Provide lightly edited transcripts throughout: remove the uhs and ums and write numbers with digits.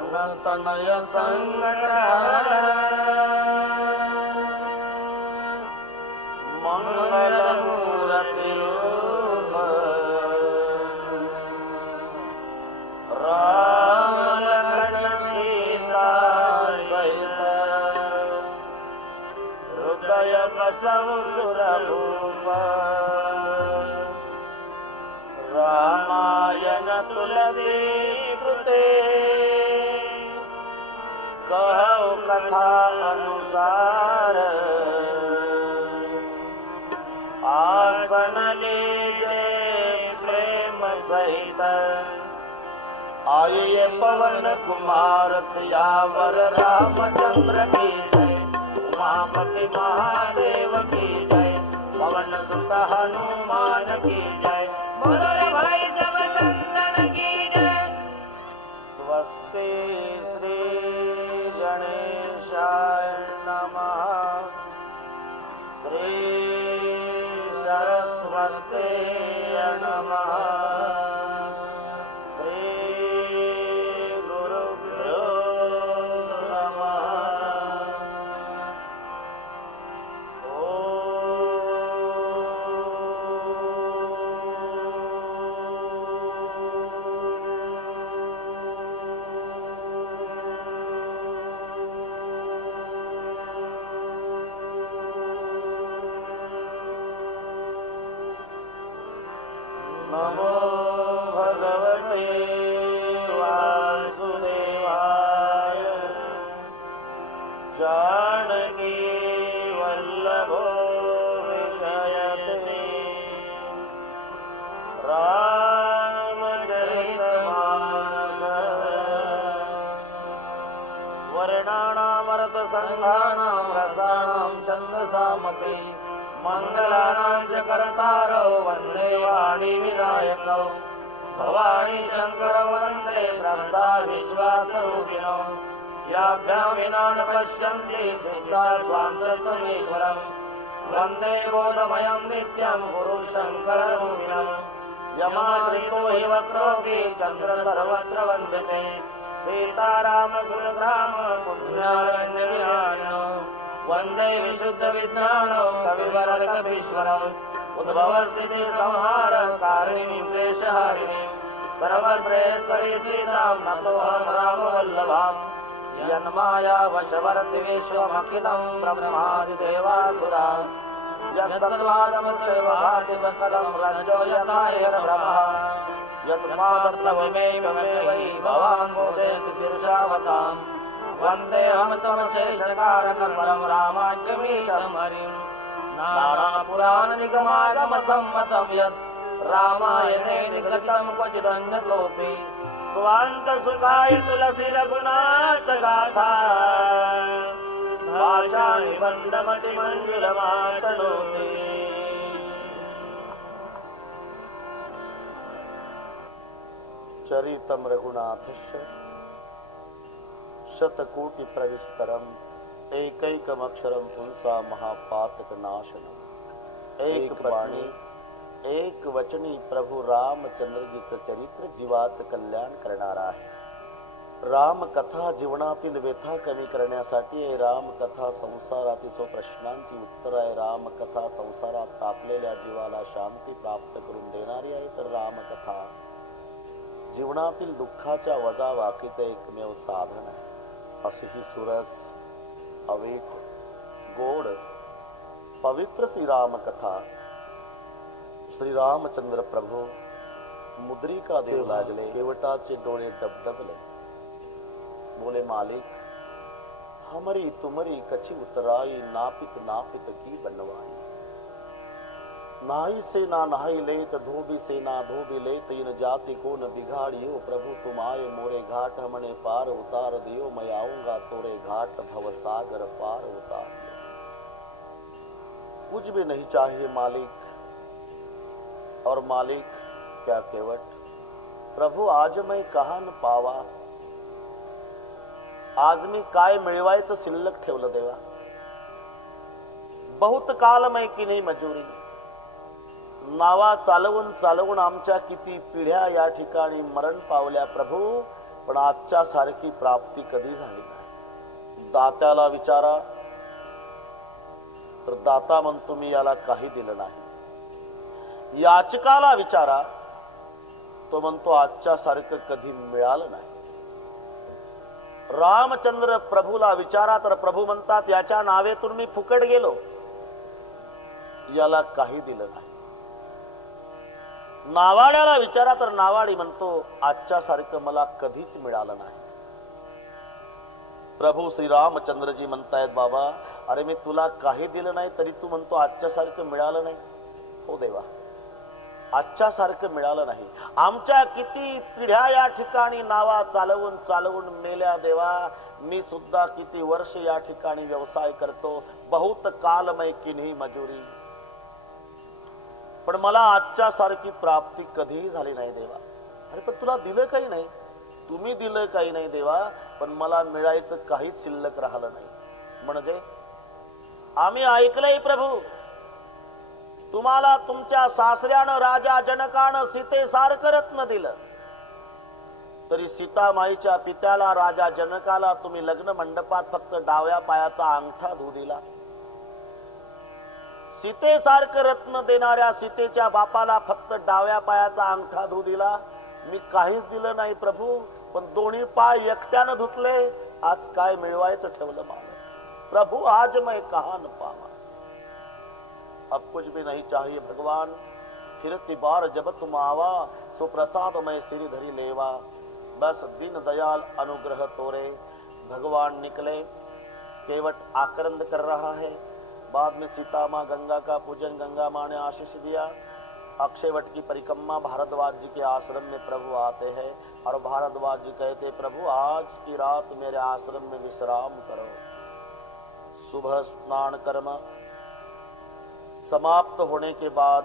तनय संकट मंगल मूर्ति राम लखन सीता सहित हृदय बसव सुरभूप रामायण तुलसी कृते कहु कथा अनुसार आसन लीजे प्रेम सहित आइए पवन कुमार सियावर रामचंद्र की जय उमापति महादेव की जय पवन सुत हनुमान की जय बोलो भाई सब चंदन की जय। स्वस्ति श्री गणेशाय नमः श्री सरस्वती नमः श्री गुरुभ्यो नमः। नमो भगवते वासुदेवाय जानकी वल्लभो विजयते रामचरितमानस वर्णानामर्थ संघानां रसानां छन्दसामपि मंगलानां च कर्तारौ वन्दे वाणी विनायकौ भवानी शंकरौ वन्दे ब्रह्मा विश्वासरूपिणौ याभ्यां विना न पश्यन्ति सिद्धा स्वान्तसमेश्वरम् वन्दे बोधमयं नित्यं गुरुं शङ्कररूपिणम् यमादृतो हि वक्रोऽपि चन्द्र सर्वत्र वन्दते सीताराम गुणग्राम पुण्यारण्यविहारिणौ वन्दे विशुद्ध विज्ञानौ कविवर कवीश्वरौ उद्भव स्थिति संहार कारिणीं क्लेशहारिणीं सर्वश्रेयस्करी सीतां नतोऽहं रामवल्लभां यन्माया वशवर्ति विश्वमखिलं ब्रह्मादिदेवासुरान् यत्सद्वादमुच्चैवभाति सकलं रज्जो यथा हेरभ्रमः यत्मादत्तवमेव मे वै भवान् बोधयति तिर्षावताम् वन्दे हम तव शेषकारकर्मरं रामाज्ञमीशं हरिं नानापुराण निगमागम सम्मतं यत् रामायणे निगृतं क्वचिदन्यतोऽपि स्वान्तसुखाय तुलसी रघुनाथ गाथा भाषानिबन्धमतिमञ्जुलमातनोति। चरितं रघुनाथस्य शतकोटि प्रविस्तरम एकैकमक्षरम पुंसा महापातकनाशनम। एक वाणी एक वचनी प्रभू रामचंद्रजीचं चरित्र जीवाचं कल्याण करणारा आहे। राम कथा जीवनातील व्यथा कमी करण्यासाठी आहे। राम कथा संसारातील प्रश्नांची उत्तर आहे। राम कथा संसारात तापलेल्या जीवाला शांती प्राप्त करून देणारी आहे। तर राम कथा जीवनातील दुःखाच्या वजावाकीचं एकमेव साधन आहे। अशी ही सुरस अवीट गोड पवित्र श्रीराम कथा श्री रामचंद्र प्रभू मुद्रिका देऊ लागले। केवटाचे डोळे डबडबले। बोले मालिक हमरी तुमरी कची उतराई नापित नापित की बनवाई। नाही सेना नाही लेत धोबी सेना धोबी ले तीन जाति को न बिगाड़ियो। प्रभु तुम आए मोरे घाट हमने पार उतार दियो। मैं आऊंगा तोरे घाट भव सागर पार उतार दियो। कुछ भी नहीं चाहिए मालिक। और मालिक क्या केवट प्रभु आज मैं कहा न पावा। आज मी काय मिळवायचं शिल्लक ठेवलं देवा। बहुत काल मैं की नाही मजुरी। नावा चालवून चालवून आमच्या किती पिढ्या या ठिकाणी मरण पावल्या। प्रभू पण आजच्या सारखी प्राप्ती कधी झाली नाही. दात्याला विचारा तर दाता म्हणतो मी याला काही दिलं नाही. याचकाला विचारा तो म्हणतो आजच्या सारखं कधी मिळालं नाही. रामचंद्र प्रभूला विचारा तर प्रभू म्हणतात याच्या नावेतून मी फुकट गेलो, याला काही दिलं नाही. नावाड्याला विचारा तर नावाडी म्हणतो आजच्या सारखं मला कधीच मिळालं नाही. प्रभू श्री रामचंद्रजी म्हणतायत बाबा अरे मी तुला काही दिलं नाही तरी तू म्हणतो आजच्या सारखं मिळालं नाही. हो देवा, आजच्या सारखं मिळालं नाही. आमच्या किती पिढ्या या ठिकाणी नावा चालवून चालवून मेल्या देवा. मी सुद्धा किती वर्ष या ठिकाणी व्यवसाय करतो, बहुत काल मै किन्ही मजुरी, पण मला आजच्या सारखी प्राप्ती कधीही झाली नाही देवा. अरे पण तुला दिलं काही नाही, तुम्ही दिलं काही नाही देवा, पण मला मिळायचं काहीच शिल्लक राहिलं नाही. म्हणजे आम्ही ऐकलंय प्रभू तुम्हाला तुमच्या सासऱ्यानं राजा जनकानं सीतेसारखं रत्न दिलं, तरी सीतामाईच्या पित्याला राजा जनकाला तुम्ही लग्न मंडपात फक्त डाव्या पायाचा अंगठा धू दिला. सीतेसारखं रत्न देणाऱ्या सीतेच्या बापाला फक्त डाव्या पायाचा अंगठा धू दिला. मी काहीच दिलं नाही प्रभू, पण दोन्ही पाय एकट्यानं धुतले. आज काय मिळवायचं ठेवलं मला प्रभू, आज मैं कहां न पावा. अब कुछ भी नहीं चाहिए भगवान, फिरती बार जब तुम आवा, सो प्रसाद मैं सिर धरी लेवा. बस दीन दयाल अनुग्रह तोरे. भगवान निकले, केवट आक्रंद कर रहा है. बाद में सीता माँ गंगा का पूजन, गंगा माँ ने आशीष दिया. अक्षयवट की परिक्रमा भारद्वाज जी के आश्रम में प्रभु आते हैं और भारद्वाज जी कहते प्रभु आज की रात मेरे आश्रम में विश्राम करो. सुबह स्नान कर्म समाप्त होने के बाद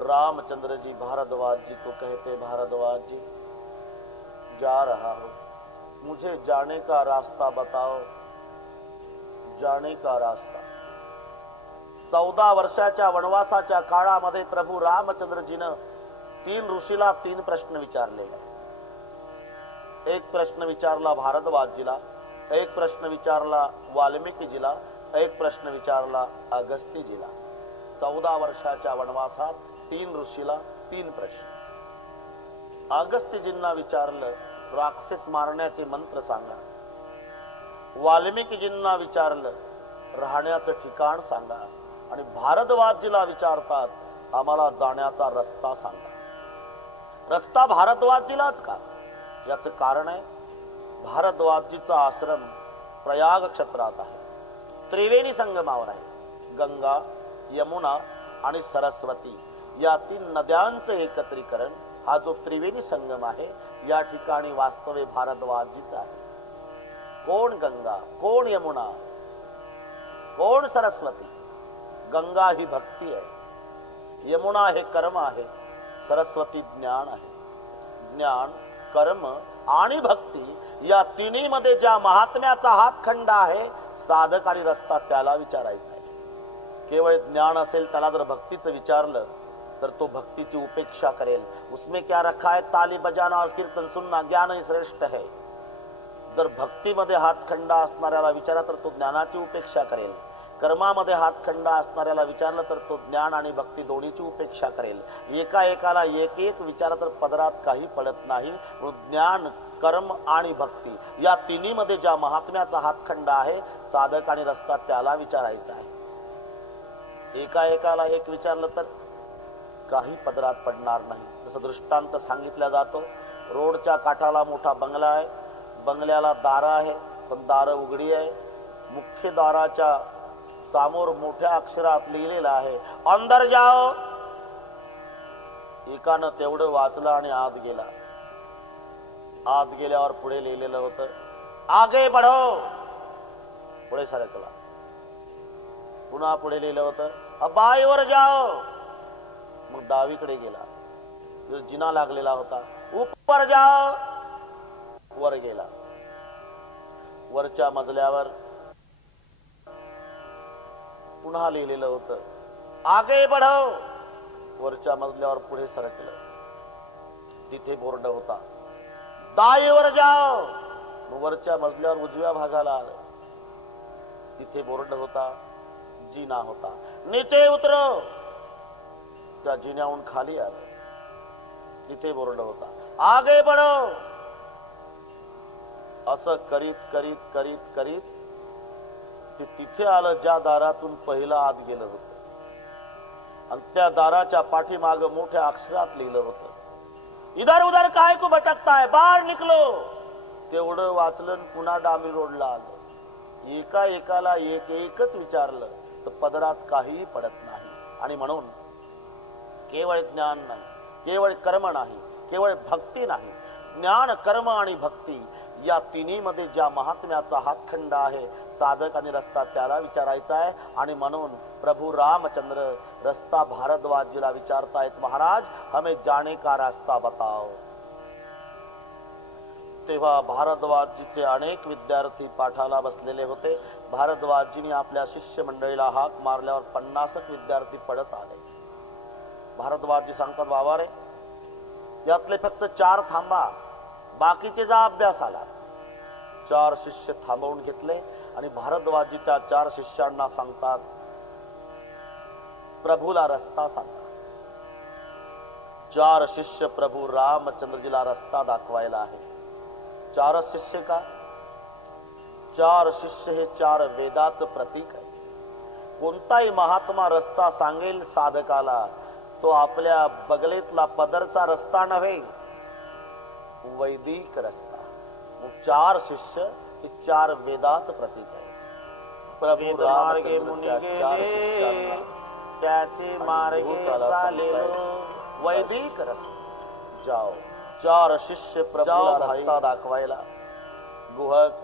रामचंद्र जी भारद्वाज जी को कहते भारद्वाज जी जा रहा हूं, मुझे जाने का रास्ता बताओ. जाने का रास्ता 14 वर्षाच्या वनवासाच्या काळामध्ये प्रभू रामचंद्रजीनं 3 ऋषीला 3 प्रश्न विचारलेले. एक प्रश्न विचारला भारद्वाजजीला, एक प्रश्न विचारला वाल्मिकीजीला, एक प्रश्न विचारला अगस्त्यजीला. 14 वर्षाच्या वनवासात 3 ऋषीला 3 प्रश्न. अगस्त्यजींना विचारलं राक्षस मारण्याचे मंत्र सांगा. वाल्मिकीजींना विचारलं राहण्याचं ठिकाण सांगा. आणि भारद्वाजजीला विचारतात आम्हाला जाण्याचा रस्ता सांगा. रस्ता भारद्वाजजीलाच का? याचं कारण आहे भारद्वाजजीचा आश्रम प्रयाग क्षेत्रात आहे, त्रिवेणी संगमावर आहे. गंगा, यमुना आणि सरस्वती या 3 नद्यांचं एकत्रीकरण हा जो त्रिवेणी संगम आहे या ठिकाणी वास्तवे भारद्वाजजीचा आहे. कोण गंगा, कोण यमुना, कोण सरस्वती? गंगा ही भक्ती आहे, यमुना हे कर्म आहे, सरस्वती ज्ञान आहे. ज्ञान, कर्म आणि भक्ती या तिन्ही मध्ये ज्या महात्म्याचा हातखंड आहे, साधक आणि रस्ता त्याला विचारायचा आहे. केवळ ज्ञान असेल त्याला जर भक्तीचं विचारलं तर तो भक्तीची उपेक्षा करेल. उसमें क्या रखा है, ताली बजाना और कीर्तन सुनना, ज्ञान ही श्रेष्ठ है. जर भक्तीमध्ये हातखंडा असणाऱ्याला विचारला तर तो ज्ञानाची उपेक्षा करेल. कर्मामध्ये हातखंडा असणाऱ्याला विचारलं तर तो ज्ञान आणि भक्ती दोन्हीची उपेक्षा करेल. एका एकाला एक एक विचारलं तर पदरात काही पडत नाही. ज्ञान, कर्म आणि भक्ती या तिन्ही मध्ये ज्या महात्म्याचा हातखंडा आहे, साधक आणि रस्ता त्याला विचारायचा आहे. एका एकाला एक विचारलं तर काही पदरात पडणार नाही. जसं दृष्टांत सांगितला जातो, रोडच्या काठाला मोठा बंगला आहे, बंगल्याला दारं आहे पण दारं उघडी आहे. मुख्य दाराच्या समोर मोठ्या अक्षरात लिहिलेलं आहे अंदर जाओ. एकानं तेवढं वाचलं आणि आत गेला. आत गेल्यावर पुढे लिहिलेलं होतं आगे बढ़ो, पुढे सरकला. पुन्हा पुढे लिहिलं होतं बाईवर जाओ, मग डावीकडे गेला. जिना लागलेला होता ऊपर जाओ, वर गेला. वरच्या मजल्यावर पुन्हा लिहिलेलं होतं आगे बढ़ो, वरच्या मजल्यावर पुढे सरकलं. तिथे बोर्ड होता दाईवर जाओ. वरच्या मजल्यावर उजव्या भागाला आलं. तिथे बोर्ड होता, जिना होता. नीचे उतरो. त्या जिन्याहून खाली आलं. तिथे बोर्ड होता, आगे बढो. असं करीत करीत करीत करीत ते तिथे आलं ज्या दारातून पहिलं आत गेलं होतं. आणि त्या दाराच्या पाठीमाग मोठ्या अक्षरात लिहिलं होतं, इधर उधर काय को भटकताय, बाहेर निकलो. तेवढं वाचलं पुन्हा डांबरी रोडला आलं. एका एकाला एक एकच विचारलं तर पदरात काहीही पडत नाही. आणि म्हणून केवळ ज्ञान नाही, केवळ कर्म नाही, केवळ भक्ती नाही, ज्ञान कर्म आणि भक्ती या तिन्ही मध्ये ज्या महात्म्याचा हातखंड आहे, साधक आणि रस्ता त्याला विचारायचा आहे. आणि म्हणून प्रभू रामचंद्र रस्ता भारद्वाजीला विचारतायत, महाराज हमें जाने का रास्ता बताओ. तेव्हा भारद्वाजीचे अनेक विद्यार्थी पाठाला बसलेले होते. भारद्वाजींनी आपल्या शिष्य मंडळीला हाक मारल्यावर 50 विद्यार्थी पडत आले. भारद्वाजी सांगतात, बाबा रे, यातले फक्त 4 थांबा, बाकीचे जा अभ्यासाला. 4 शिष्य थांबवून घेतले आणि भारद्वाजी त्या 4 शिष्यांना सांगतात, प्रभूला रस्ता सांगा. 4 शिष्य प्रभू रामचंद्रजीला रस्ता दाखवायला आहे. 4 शिष्य का? 4 शिष्य हे 4 वेदाचं प्रतीक आहे. कोणताही महात्मा रस्ता सांगेल साधकाला तो आपल्या बगलेतला पदरचा रस्ता नव्हे, वैदिक रस्ता. 4 शिष्य हे 4 वेदाचं प्रतीक आहे. प्रभू मार्गे मुनी गेले, त्याचे मार्गे चालेलो, वैदिक रस्ता. जाओ. 4 शिष्य प्रभूला रस्ता दाखवायला. गुहक,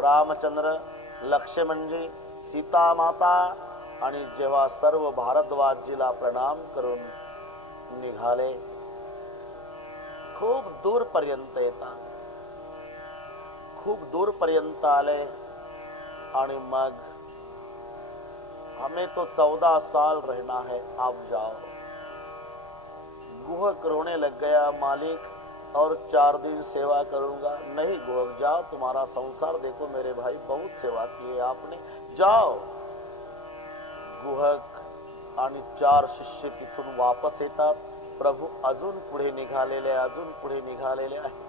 रामचंद्र, लक्ष्मणजी, सीता माता आणि जेव्हा सर्व भारद्वाजीला प्रणाम करून निघाले, खूप दूर पर्यंत येतात. खूप दूर पर्यंत आले आणि मग हमें तो 14 साल रहना है, आप जाओ. गुहक रोने लग गया, मालिक और 4 दिन सेवा करूंगा. नहीं गुहक, जाओ, तुम्हारा संसार देखो मेरे भाई, बहुत सेवा की है आपने, जाओ. गुहक आणि 4 शिष्य तिथून वापस येतात. प्रभू अजून पुढे निघालेले, अजून पुढे निघालेले आहे.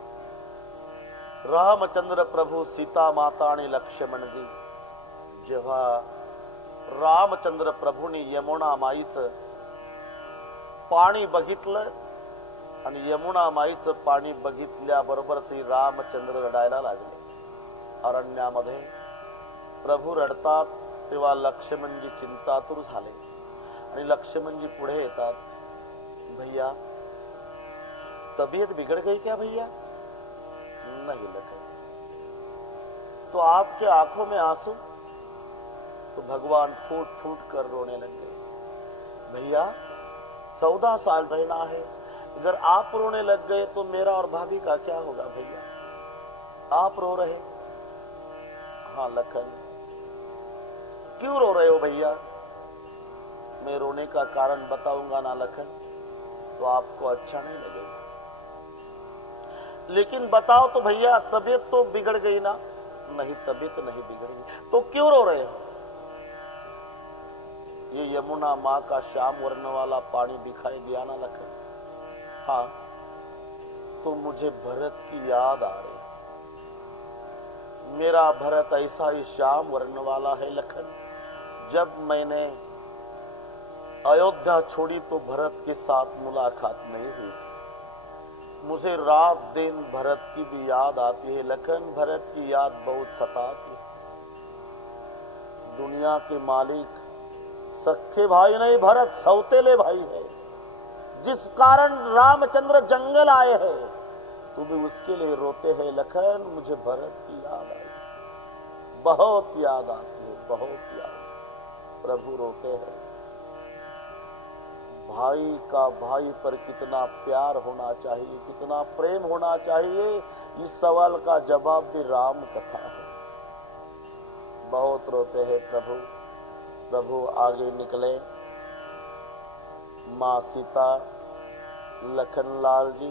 रामचंद्र प्रभू, सीता माता आणि लक्ष्मणजी, जेव्हा रामचंद्र प्रभूंनी यमुना माईचं पाणी बघितलं आणि यमुना माईचं पाणी बघितल्याबरोबर श्री रामचंद्र रडायला लागले. अरण्यामध्ये प्रभू रडतात तेव्हा लक्ष्मणजी चिंतातुर झाले आणि लक्ष्मणजी पुढे येतात, भैया तबीयत बिगड़ गई क्या भैया? नहीं लखन. तो आपके आंखों में आंसू? तो भगवान फूट फूट कर रोने लग गए. भैया 14 साल रहना है, अगर आप रोने लग गए तो मेरा और भाभी का क्या होगा भैया? आप रो रहे? हाँ लखन. क्यों रो रहे हो भैया? मैं रोने का कारण बताऊंगा ना लखन, तो आपको अच्छा नहीं लगेगा. लेकिन बताओ तो भैया, तबीयत तो बिगड़ गई ना? नहीं, तबीयत नहीं बिगड़ी. तो क्यों रो रहे हो? ये यमुना माँ का श्याम वर्ण वाला पानी दिखाई दिया ना लखन? हाँ, तो मुझे भरत की याद आ रही. मेरा भरत ऐसा ही श्याम वर्ण वाला है लखन. जब मैंने अयोध्या छोड़ी तो भरत के साथ मुलाकात नहीं हुई. मुझे रात दिन भरत की भी याद आती है लखन. भरत की याद बहुत सताती है. दुनिया के मालिक सख्खे भाई नहीं, भरत सौतेले भाई है. जिस कारण रामचंद्र जंगल आए हैं, तू भी उसके लिए रोते हैं लखन. मुझे भरत की याद आई, बहुत याद आती है, बहुत याद. प्रभु रोते हैं. भाई का भाई पर कितना प्यार होना चाहिए, कितना प्रेम होना चाहिए, इस सवाल का जवाब भी राम कथा है. बहुत रोते हैं प्रभु. प्रभु आगे निकले. माँ सीता, लखनलाल जी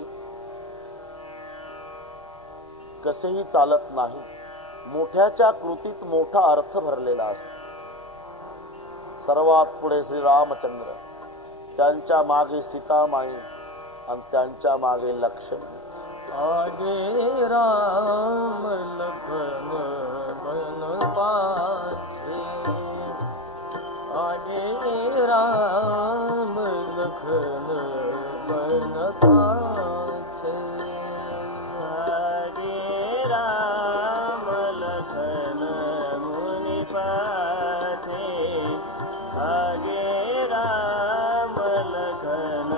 कसेही चालत नाही. मोठ्याच्या कृतीत मोठा अर्थ भरलेला असतो. सर्वात पुढे श्री रामचंद्र, त्यांच्या मागे सीतामाई आणि त्यांच्या मागे लक्ष्मण. आगे राम लखन बन पाछे, आगे राम लखन बन पाछे, आगे राम लखन मुनि पाछे, आगे राम लखन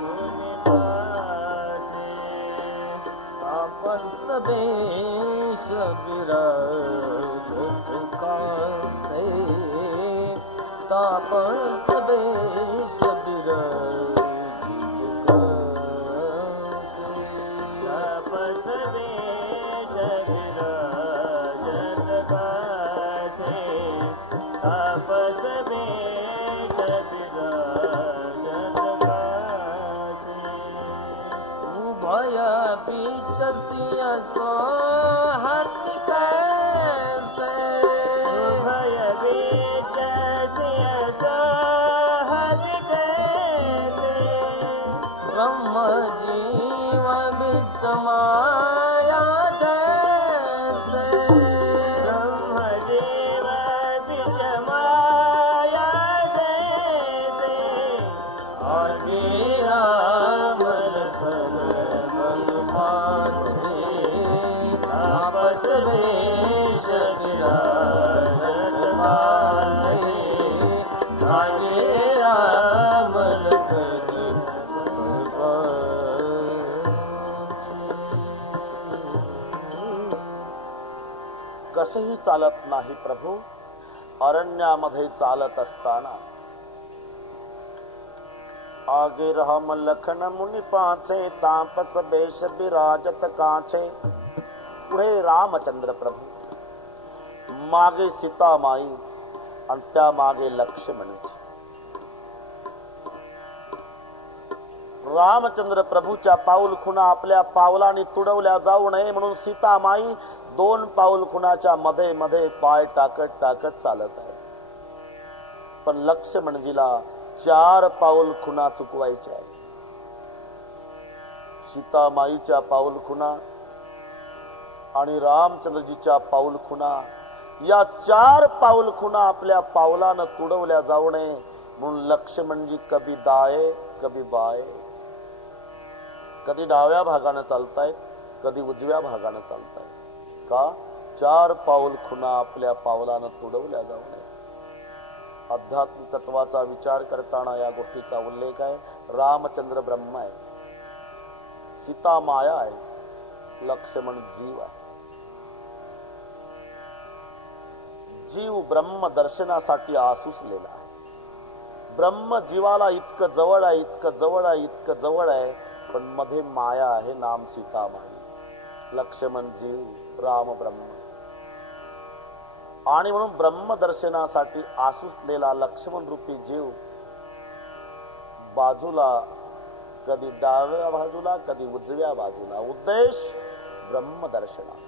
मुनि पाछे, आपन सबेश बिराजत कासे, तापन सबेश बिराजत कासे, तापन सबेश बिराजत कासे, तापन सबेश बिराजत कासे, उभय बीच सिया सोहत कैसे, उभय बीच सिया सोहत कैसे, ब्रह्म जीव बीच माया जैसे, ब्रह्म जीव बीच माया जैसे, आगे राम लखन बन पाछे, आपस वेश विराजत कासे, आगे राम लखन बन पाछे. कसेही चालत नाही प्रभू. अरण्यामध्ये चालत असताना आगे राम लखन मुनि पाछे, तापस बेश बिराजत काछे. पुढे रामचंद्र प्रभू, मागे सीतामाई आणि त्या मागे लक्ष्मण. रामचंद्र प्रभूच्या पाऊल खुणा आपल्या पावलाने तुडवल्या जाऊ नये म्हणून सीतामाई 2 पाऊल खुणाच्या मध्ये मध्ये पाय टाकत टाकत चालत आहे. पण लक्ष्मणजीला 4 पाऊल खुणा चुकवायच्या आहे. सीतामाईच्या पाऊल खुणा आणि रामचंद्रजीच्या पाऊल खुणा, या 4 पाऊल खुणा आपल्या पावलानं तुडवल्या जाऊ नये म्हणून लक्ष्मणजी कभी दाये कभी बाये, कधी डाव्या भागानं चालतायत, कधी उजव्या भागानं चालतायत. का? 4 पाऊल खुणा आपल्या पावलानं तुडवल्या जाऊ नये. आध्यात्मिक तत्वाचा विचार करताना या गोष्टीचा उल्लेख आहे. रामचंद्र ब्रह्म आहे, सीता माया आहे, लक्ष्मण जीव आहे. जीव ब्रह्म दर्शनासाठी आसुसलेला आहे. ब्रह्म जीवाला इतकं जवळ आहे, इतकं जवळ आहे, इतकं जवळ आहे, पण मध्ये माया आहे, नाम सीतामाई. लक्ष्मण जीव, राम ब्रह्म. आणि म्हणून ब्रह्म दर्शनासाठी आसुसलेला लक्ष्मण रूपी जीव बाजूला, कधी डाव्या बाजूला कधी उजव्या बाजूला, उद्देश ब्रह्म दर्शनाचा.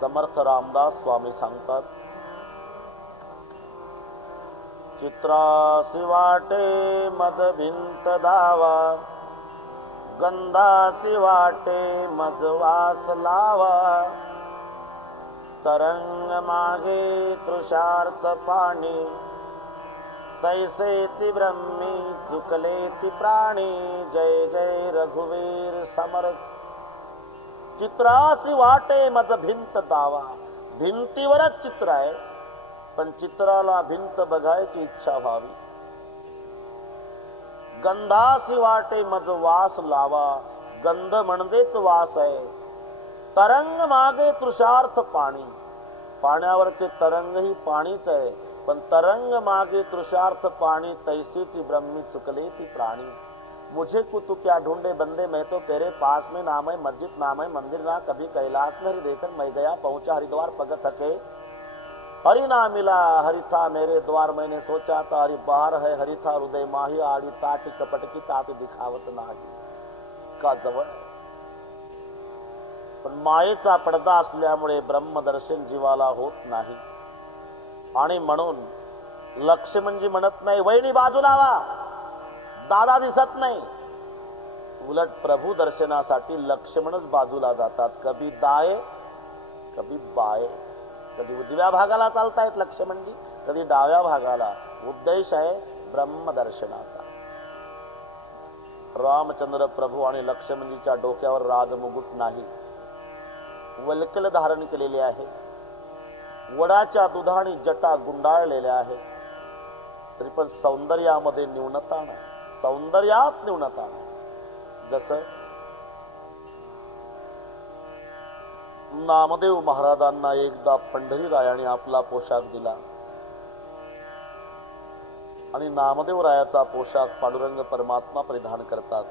समर्थ रामदास स्वामी सांगतात, चित्रासी वाटे मज भिंत धावा, गंधासी वाटे मज वास लावा, तरंग मागे तृषार्थ पाणी, तैसे ती ब्रह्मी चुकले ती प्राणी. जय जय रघुवीर समर्थ. चित्रासी वाटे मज भिंत दावा. भिंतीवरच चित्र आहे, पण चित्राला भिंत बघायची इच्छा व्हावी. गंधासी वाटे मज वास लावा. गंध म्हणजेच वास आहे. तरंग मागे तृषार्थ पाणी. पाण्यावरचे तरंग ही पाणीच आहे, पण तरंग मागे तृषार्थ पाणी. तैसी ती ब्रह्मी चुकले ती प्राणी. मुझे को तू क्या ढूंढे बंदे, मैं तो तेरे पास में. नाम है मस्जिद, नाम है मंदिर, ना कभी कैलाश में हरि देखकर मैं गया पहुंचा हरिद्वार पग थके. हरि ना मिला हरि था मेरे द्वार, मैंने सोचा था हरि बाहर है. हरि था हृदय माही आड़ी, ताटी कपट की तात दिखावत नाही. का जवळ पण मायेचा पडदा असल्यामुळे ब्रह्मदर्शन जीवाला होत नाही. आणि म्हणून लक्ष्मणजी म्हणत नाही वहिनी बाजूला वा, दादा दिसत नाही. उलट प्रभू दर्शनासाठी लक्ष्मणच बाजूला जातात. कभी दाये कभी बाये. कधी उजव्या भागाला चालतायत लक्ष्मणजी, कधी डाव्या भागाला. उद्देश आहे ब्रह्मदर्शनाचा. रामचंद्र प्रभू आणि लक्ष्मणजीच्या डोक्यावर राजमुकुट नाही, वल्कल धारण केलेले आहे. वडाच्या दुधाने जटा गुंडाळलेल्या आहे. तरी पण सौंदर्यामध्ये न्यूनता नाही, सौंदर्यात न्यूनता नाही. जसं नामदेव महाराजांना एकदा पंढरीरायाने आपला पोशाख दिला आणि नामदेव रायाचा पोशाख पांडुरंग परमात्मा परिधान करतात.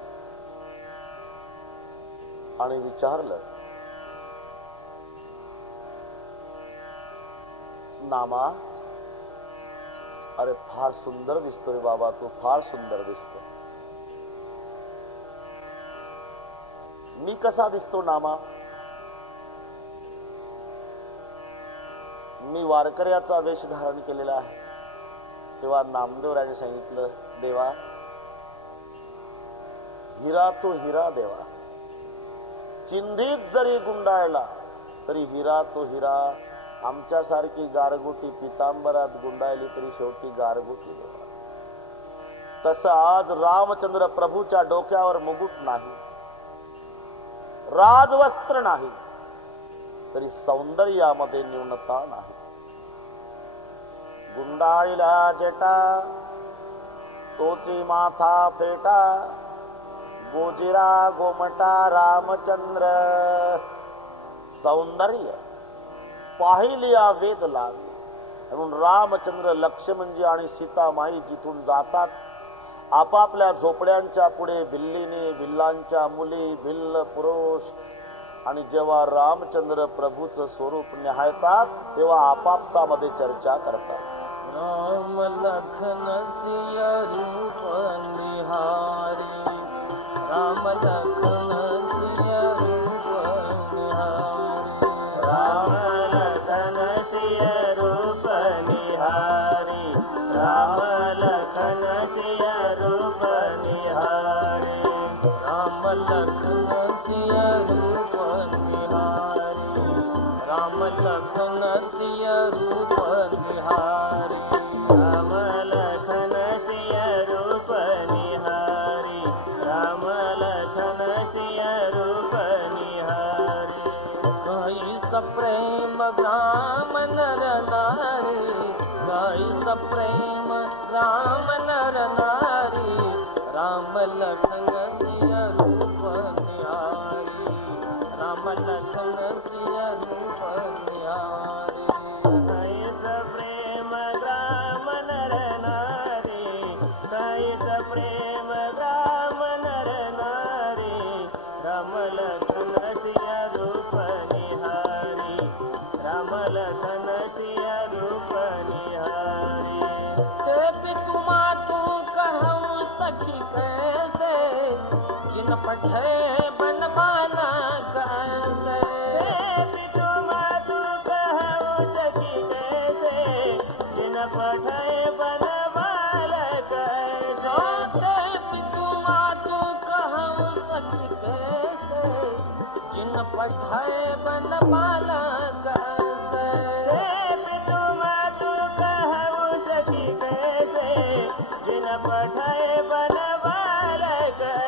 आणि विचारलं, नामा, अरे फार सुंदर दिसतो रे बाबा, तू फार सुंदर दिसतो. मी कसा दिसतो नामा? मी वारकऱ्याचा वेश धारण केलेला आहे. तेव्हा नामदेवरायाने सांगितलं, देवा, हिरा तो हिरा देवा, चिंधीत जरी गुंडाळला तरी हिरा तो हिरा. आमच्यासारखी गारगोटी पितांबरात गुंडाळली तरी शेवटी गारगोटी देवा. तसं आज रामचंद्र प्रभूच्या डोक्यावर मुकुट नाही, राजवस्त्र नाही, तरी सौंदर्यामध्ये न्यूनता नाही. गुंडाळीला जटा तोची माथा फेटा, गोजिरा गोमटा रामचंद्र. सौंदर्य पाहिलिया वेद लागले. म्हणून रामचंद्र, लक्ष्मणजी आणि सीतामाई जिथून जातात, आपापल्या झोपड्यांच्या पुढे भिल्लीने, भिल्लांच्या मुली, भिल्ल पुरुष. आणि जेव्हा रामचंद्र प्रभूचं स्वरूप निहाळतात तेव्हा आपापसामध्ये चर्चा करतात. राम लखन सिय रूप निहारी, राम लखन सिय रूप निहारी, राम लखन सिय रूप निहारी, राम लखन सिय रूप निहारी, राम लखन सिय रूप निहारी, राम लखन सिय रूप निहारी, राम लखन सिय रूप निहारी, राम लखन सिय रूप निहारी. गाईस प्रेम राम नर नारी, गाईस प्रेम राम नर नारी, राम लखन सिय रूप निहारी, राम लखन सिय रूप निहारी. गाईस प्रेम राम नर नारी, गाईस प्रेम राम नर नारी, राम लखन सिय रूप निहारी, राम लखन सिय रूप निहारी. ते पितुमा तू कहूँ सखी कैसे, जिन पठे बनवाना कैसे. ते पितुमा तू कहूँ सखी कैसे, जिन पठे बनवाना कैसे. ते पितुमा तू कहूँ सखी कैसे, जिन पठे बनवाना कैसे. ते पितुमा तू कहूँ सखी कैसे, जिन पठे बनवाना कैसे.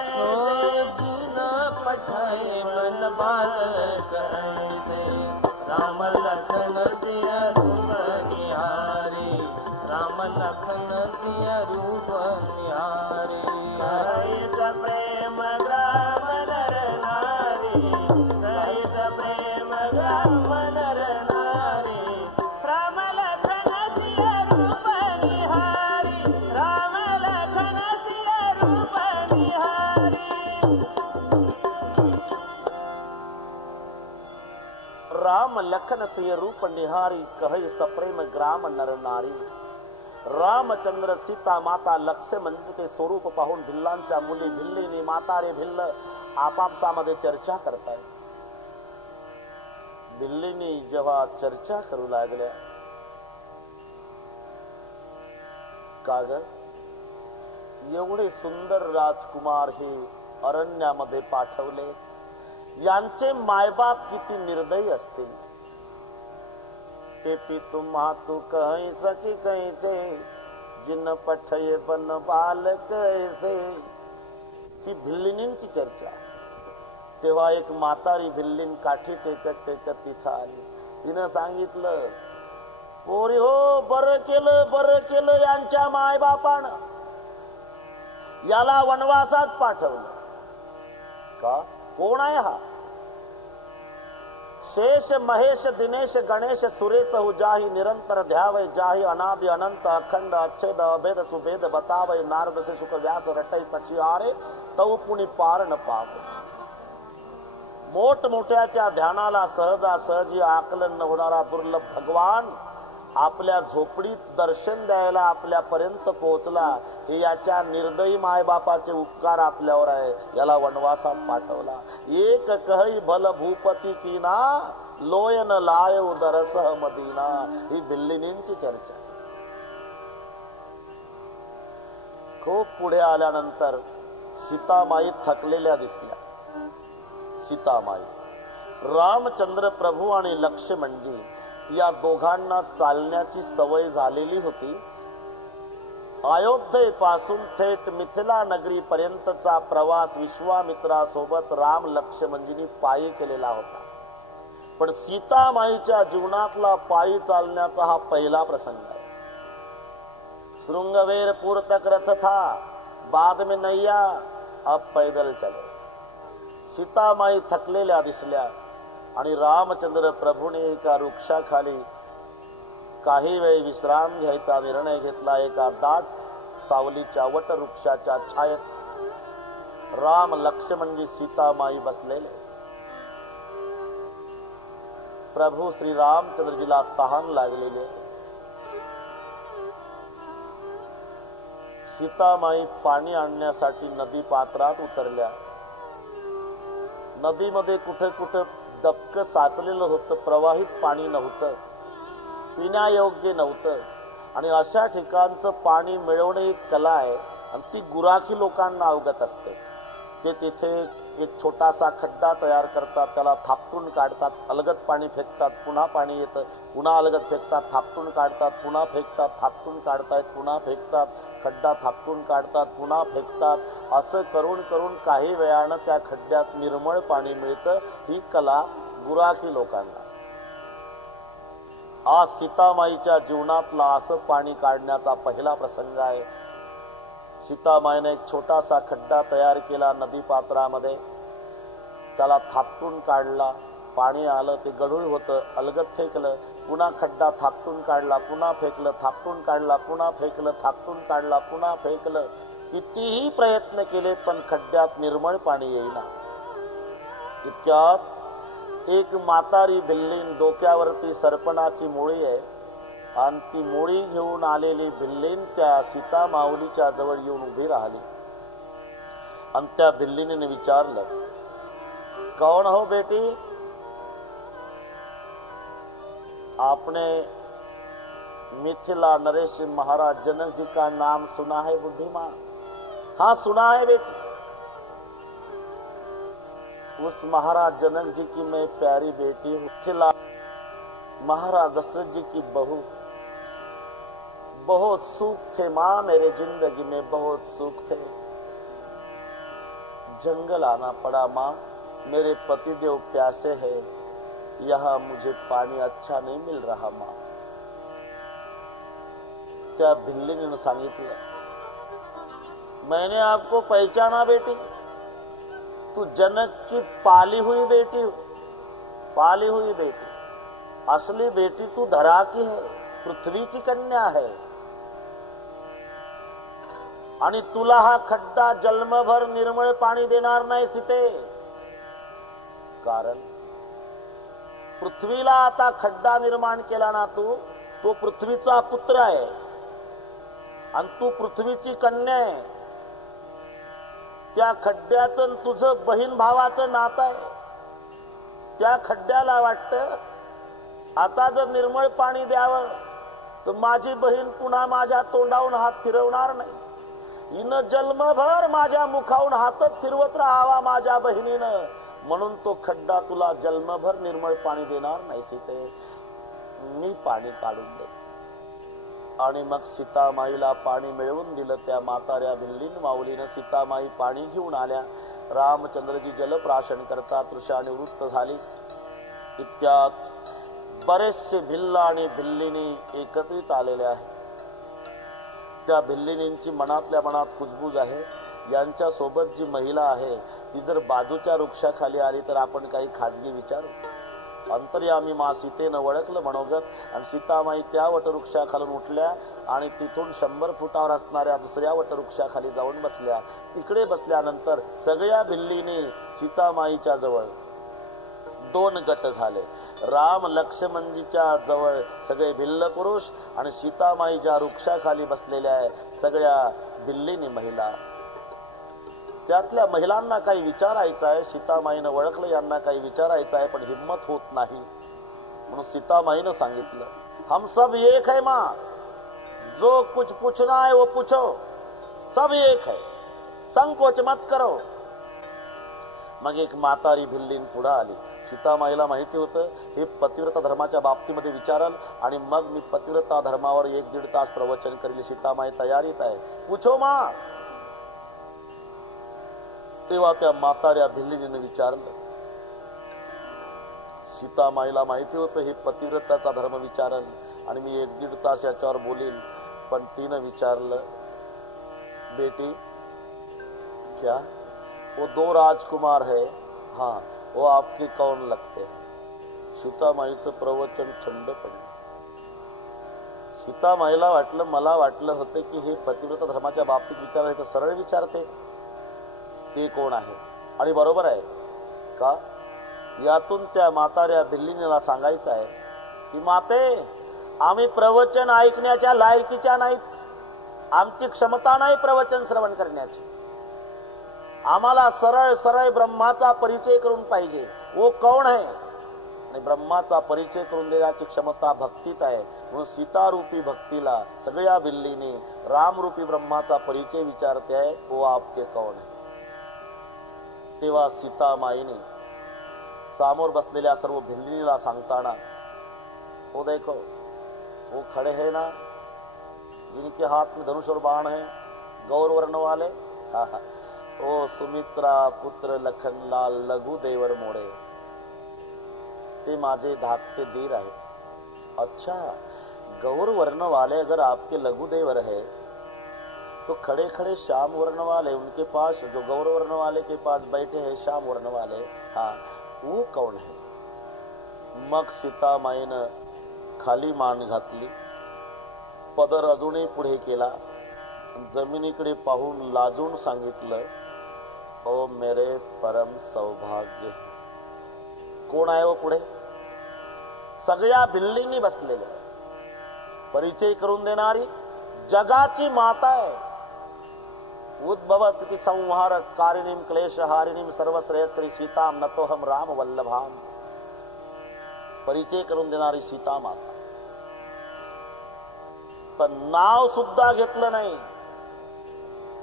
जिन पठे बनवाना कैसे, राम लखन सिय रूप निहारी, राम लखन सिय रूप निहारी. गाईस प्रेम राम नर नारी, गाईस प्रेम राम नर नारी, राम लखन सिय रूप निहारी, राम लखन सिय रूप निहारी. राम लखन सिय रूप निहारी, कहै सप्रेम ग्राम नर नारी. रामचंद्र, सीता माता, लक्ष्मणजीचे स्वरूप पाहून भिल्लांच्या मुली भिल्लीने, माता रे भिल्ल आपापसामध्ये चर्चा करतायत. भिल्लीनी जेव्हा चर्चा करू लागल्या, का ग एवढे सुंदर राजकुमार हे अरण्यामध्ये पाठवले, यांचे मायबाप किती निर्दयी असतील. ते पी तुम्हा तू कहीं सकी कैसे, जिन पठये बन बाल कैसे. ही भिल्लिनींची चर्चा. तेव्हा एक म्हातारी भिल्लीन काठी टेकत टेकत तिथं आली. तिनं सांगितलं, पोरी हो, बरं केलं यांच्या मायबापानं याला वनवासात पाठवलं. का? कोण आहे हा? शेष महेश दिनेश गणेश सुरेश जाही निरंतर ध्यावय, जाही अनादि अनंत अखंड अच्छेद अभेद सुभेद बतावय, नारद से सुख व्यास रटई पछियारे, तव पुनि पार न पावे. मोठमोठ्याच्या ध्यानाला सहजासहजी आकलन न होणारा दुर्लभ भगवान आपल्या झोपडीत दर्शन द्यायला आपल्यापर्यंत पोहोचला. हे याच्या निर्दयी मायबापाचे उपकार आपल्यावर आहे. याला वनवासात पाठवला. एक कहई भल भूपती कीना, लोयन लाय उदर सहमदीना. ही भिल्लिनींची चर्चा. खूप पुढे आल्यानंतर सीतामाई थकलेल्या दिसल्या. सीतामाई, रामचंद्र प्रभू आणि लक्ष्मणजी या दोघांना चालण्याची सवय झालेली होती. अयोध्येपासून थेट मिथिला नगरी पर्यंतचा प्रवास विश्वामित्रासोबत राम लक्ष्मणजींनी पायी केलेला होता. पण सीतामाईच्या जीवनातला पायी चालण्याचा हा पहिला प्रसंग आहे. श्रृंगवेरपुर तक रथ था, बाद में नैया, अब पैदल चले. सीतामाई थकलेल्या दिसल्या आणि रामचंद्र प्रभूने एका वृक्षाखाली काही वेळ विश्राम घ्यायचा निर्णय घेतला. एका दाट सावलीच्या वट वृक्षाच्या छायेत राम लक्ष्मणजी सीतामाई बसलेले. प्रभू श्री रामचंद्रजीला तहान लागलेले. सीतामाई पाणी आणण्यासाठी नदी पात्रात उतरल्या. नदीमध्ये कुठे कुठे डबकं साचलेलं होतं, प्रवाहित पाणी नव्हतं, पिण्यायोग्य नव्हतं. आणि अशा ठिकाणचं पाणी मिळवणे एक कला आहे आणि ती गुराखी लोकांना अवगत असते. ते तिथे एक छोटासा खड्डा तयार करतात, त्याला थापटून काढतात, अलगद पाणी फेकतात, पुन्हा पाणी येतं, पुन्हा अलगद फेकतात, थापटून काढतात, पुन्हा फेकतात, थापटून काढतात, पुन्हा फेकतात, खड्डा थापटून काढतात, पुन्हा फेकतात. असं करून करून काही वेळानं त्या खड्ड्यात निर्मळ पाणी मिळतं. ही कला गुराखी लोकांना. आज सीतामाईच्या जीवनातला असं पाणी काढण्याचा पहिला प्रसंग आहे. सीतामाईने एक छोटासा खड्डा तयार केला नदी पात्रामध्ये, त्याला थापटून काढला, पाणी आलं, ते गढूळ होतं, अलगद फेकलं, पुन्हा खड्डा थापटून काढला, पुन्हा फेकलं, थापटून काढला, पुन्हा फेकलं, थापटून काढला, पुन्हा फेकलं. कितीही प्रयत्न केले पण खड्ड्यात निर्मळ पाणी येईना. इतक्यात एक म्हातारी भिल्लीन, डोक्यावरती सरपणाची मुळी आहे, आणि ती मुळी घेऊन आलेली भिल्लीन त्या सीता माऊलीच्या जवळ येऊन उभी राहिली. आणि त्या भिल्लीने विचारलं, कौन हो बेटी? आपने मिथिला नरेश महाराज जनक जी का नाम सुना है बुद्धिमान? हाँ सुना है बेटी. उस महाराज जनक जी की मैं प्यारी बेटी हूँ, मिथिला महाराज दशरथ जी की बहू. बहुत सुख थे माँ, मेरे जिंदगी में बहुत सुख थे. जंगल आना पड़ा माँ, मेरे पतिदेव प्यासे हैं, यहाँ मुझे पानी अच्छा नहीं मिल रहा माँ. त्या भिल्लीने सांगितलं, मैंने आपको पहचाना बेटी, तू जनक की पाली हुई बेटी हो, पाली हुई बेटी. असली बेटी तू धरा की है, पृथ्वी की कन्या है. आणि तुला हा खड्डा जन्मभर निर्मळ पाणी देणार नाही सीते. कारण पृथ्वीला आता खड्डा निर्माण केला ना तू, तो पृथ्वीचा पुत्र आहे आणि तू पृथ्वीची कन्या आहे. त्या खड्ड्याचं तुझं बहीण भावाचं नातं आहे. त्या खड्ड्याला वाटतं आता जर निर्मळ पाणी द्यावं तर माझी बहीण पुन्हा माझ्या तोंडावून हात फिरवणार नाही. हिनं जन्मभर माझ्या मुखावून हातच फिरवत राहावा माझ्या बहिणीनं, म्हणून तो खड्डा तुला जन्मभर निर्मळ पाणी देणार नाही सीते, मी पाणी काढून दे. आणि मग सीतामाईला पाणी मिळवून दिलं. त्या म्हाताऱ्या भिल्लीन माऊलीनं सीतामाई पाणी घेऊन आल्या. रामचंद्रजी जलप्राशन करता तृषा निवृत्त झाली. इतक्यात बरेचसे भिल्ल आणि भिल्लिनी एकत्रित आलेले आहेत. त्या भिल्लिनींची मनातल्या मनात कुजबूज आहे. यांच्या सोबत जी महिला आहे ती जर बाजूच्या वृक्षाखाली आली तर आपण काही खाजगी विचारू. अंतर्यामी मा सीतेनं ओळखलं मनोगत आणि सीतामाई त्या वटवृक्षाखालून उठल्या आणि तिथून 100 फुटावर असणाऱ्या दुसऱ्या वटवृक्षाखाली जाऊन बसल्या. तिकडे बसल्यानंतर सगळ्या भिल्लीने सीतामाईच्या जवळ 2 गट झाले. राम लक्ष्मणजीच्या जवळ सगळे भिल्ल पुरुष आणि सीतामाई ज्या वृक्षाखाली बसलेल्या आहे सगळ्या भिल्लीनी महिला. त्यातल्या महिलांना काही विचारायचं आहे. सीतामाईनं ओळखलं यांना काही विचारायचं आहे पण हिम्मत होत नाही. म्हणून सीतामाईनं सांगितलं हम सब एक है माँ, जो कुछ पूछना है वो पूछो, सब एक है, संकोच मत करो. मग एक म्हातारी भिल्लीन पुढे आली. सीतामाईला माहिती होतं हे पतिव्रता धर्माच्या बाबतीमध्ये विचारल आणि मग मी पतिव्रता धर्मावर 1-1.5 तास प्रवचन करेल. सीतामाई तयारीत आहे, पूछो माँ. तेव्हा त्या म्हाताऱ्या भिल्लीने विचारलं. सीतामाईला माहिती होतं हे पतिव्रताचा धर्म विचारल आणि मी 1-1.5 तास याच्यावर बोलील. पण तिनं विचारलं बेटी क्या वो 2 राजकुमार है, हाँ वो आपके कौन लगते हैं. सीतामाईचं प्रवचन थंड पडलं. सीतामाईला वाटलं मला वाटलं होतं की हे पतिव्रता धर्माच्या बाबतीत विचारले तर सरळ विचारते ते कोण आहे. आणि बरोबर आहे का. यातून त्या म्हाताऱ्या भिल्लीनीला सांगायचं आहे की माते आम्ही प्रवचन ऐकण्याच्या लायकीच्या नाहीत, आमची क्षमता नाही प्रवचन श्रवण करण्याची. आम्हाला सरळ सरळ ब्रह्माचा परिचय करून पाहिजे. वो कौन है आणि ब्रह्माचा परिचय करून देण्याची क्षमता भक्तीत आहे. म्हणून सीतारूपी भक्तीला सगळ्या भिल्लीने रामरूपी ब्रह्माचा परिचय विचारते आहे, वो आपके कौन है. तेव्हा सीतामाईने सामोर बसलेल्या सर्व भिल्लीनीला सांगताना वो देखो वो खड़े हैं ना जिनके हाथ में धनुष और बाण है, गौर वर्ण वाले, ओ सुमित्रा पुत्र लखनलाल लघु देवर मोरे, ते माझे धाकटे दीर आहे. अच्छा गौर वर्ण वाले अगर आपके लघु देवर है तो खड़े खड़े श्याम वर्ण वाले उनके पास, जो गौर वर्ण वाले के पास बैठे हैं श्याम वर्ण वाले, हाँ वो कौन है. मग सीतामाईनं खाली मान घातली, पदर अजूनही पुढे केला, जमिनीकडे पाहून लाजून सांगितलं ओ मेरे परम सौभाग्य. कोण आहे वो पुढे. सगळ्या भिल्लींनी बसलेले, परिचय करून देणारी जगाची माता आहे. उद्भव स्थिती संहार कारिणीम क्लेश हारिणीम सर्वश्रेय श्री सीताम नतोहम राम वल्लभाम. परिचय करून देणारी सीता माता. पण नाव सुद्धा घेतलं नाही.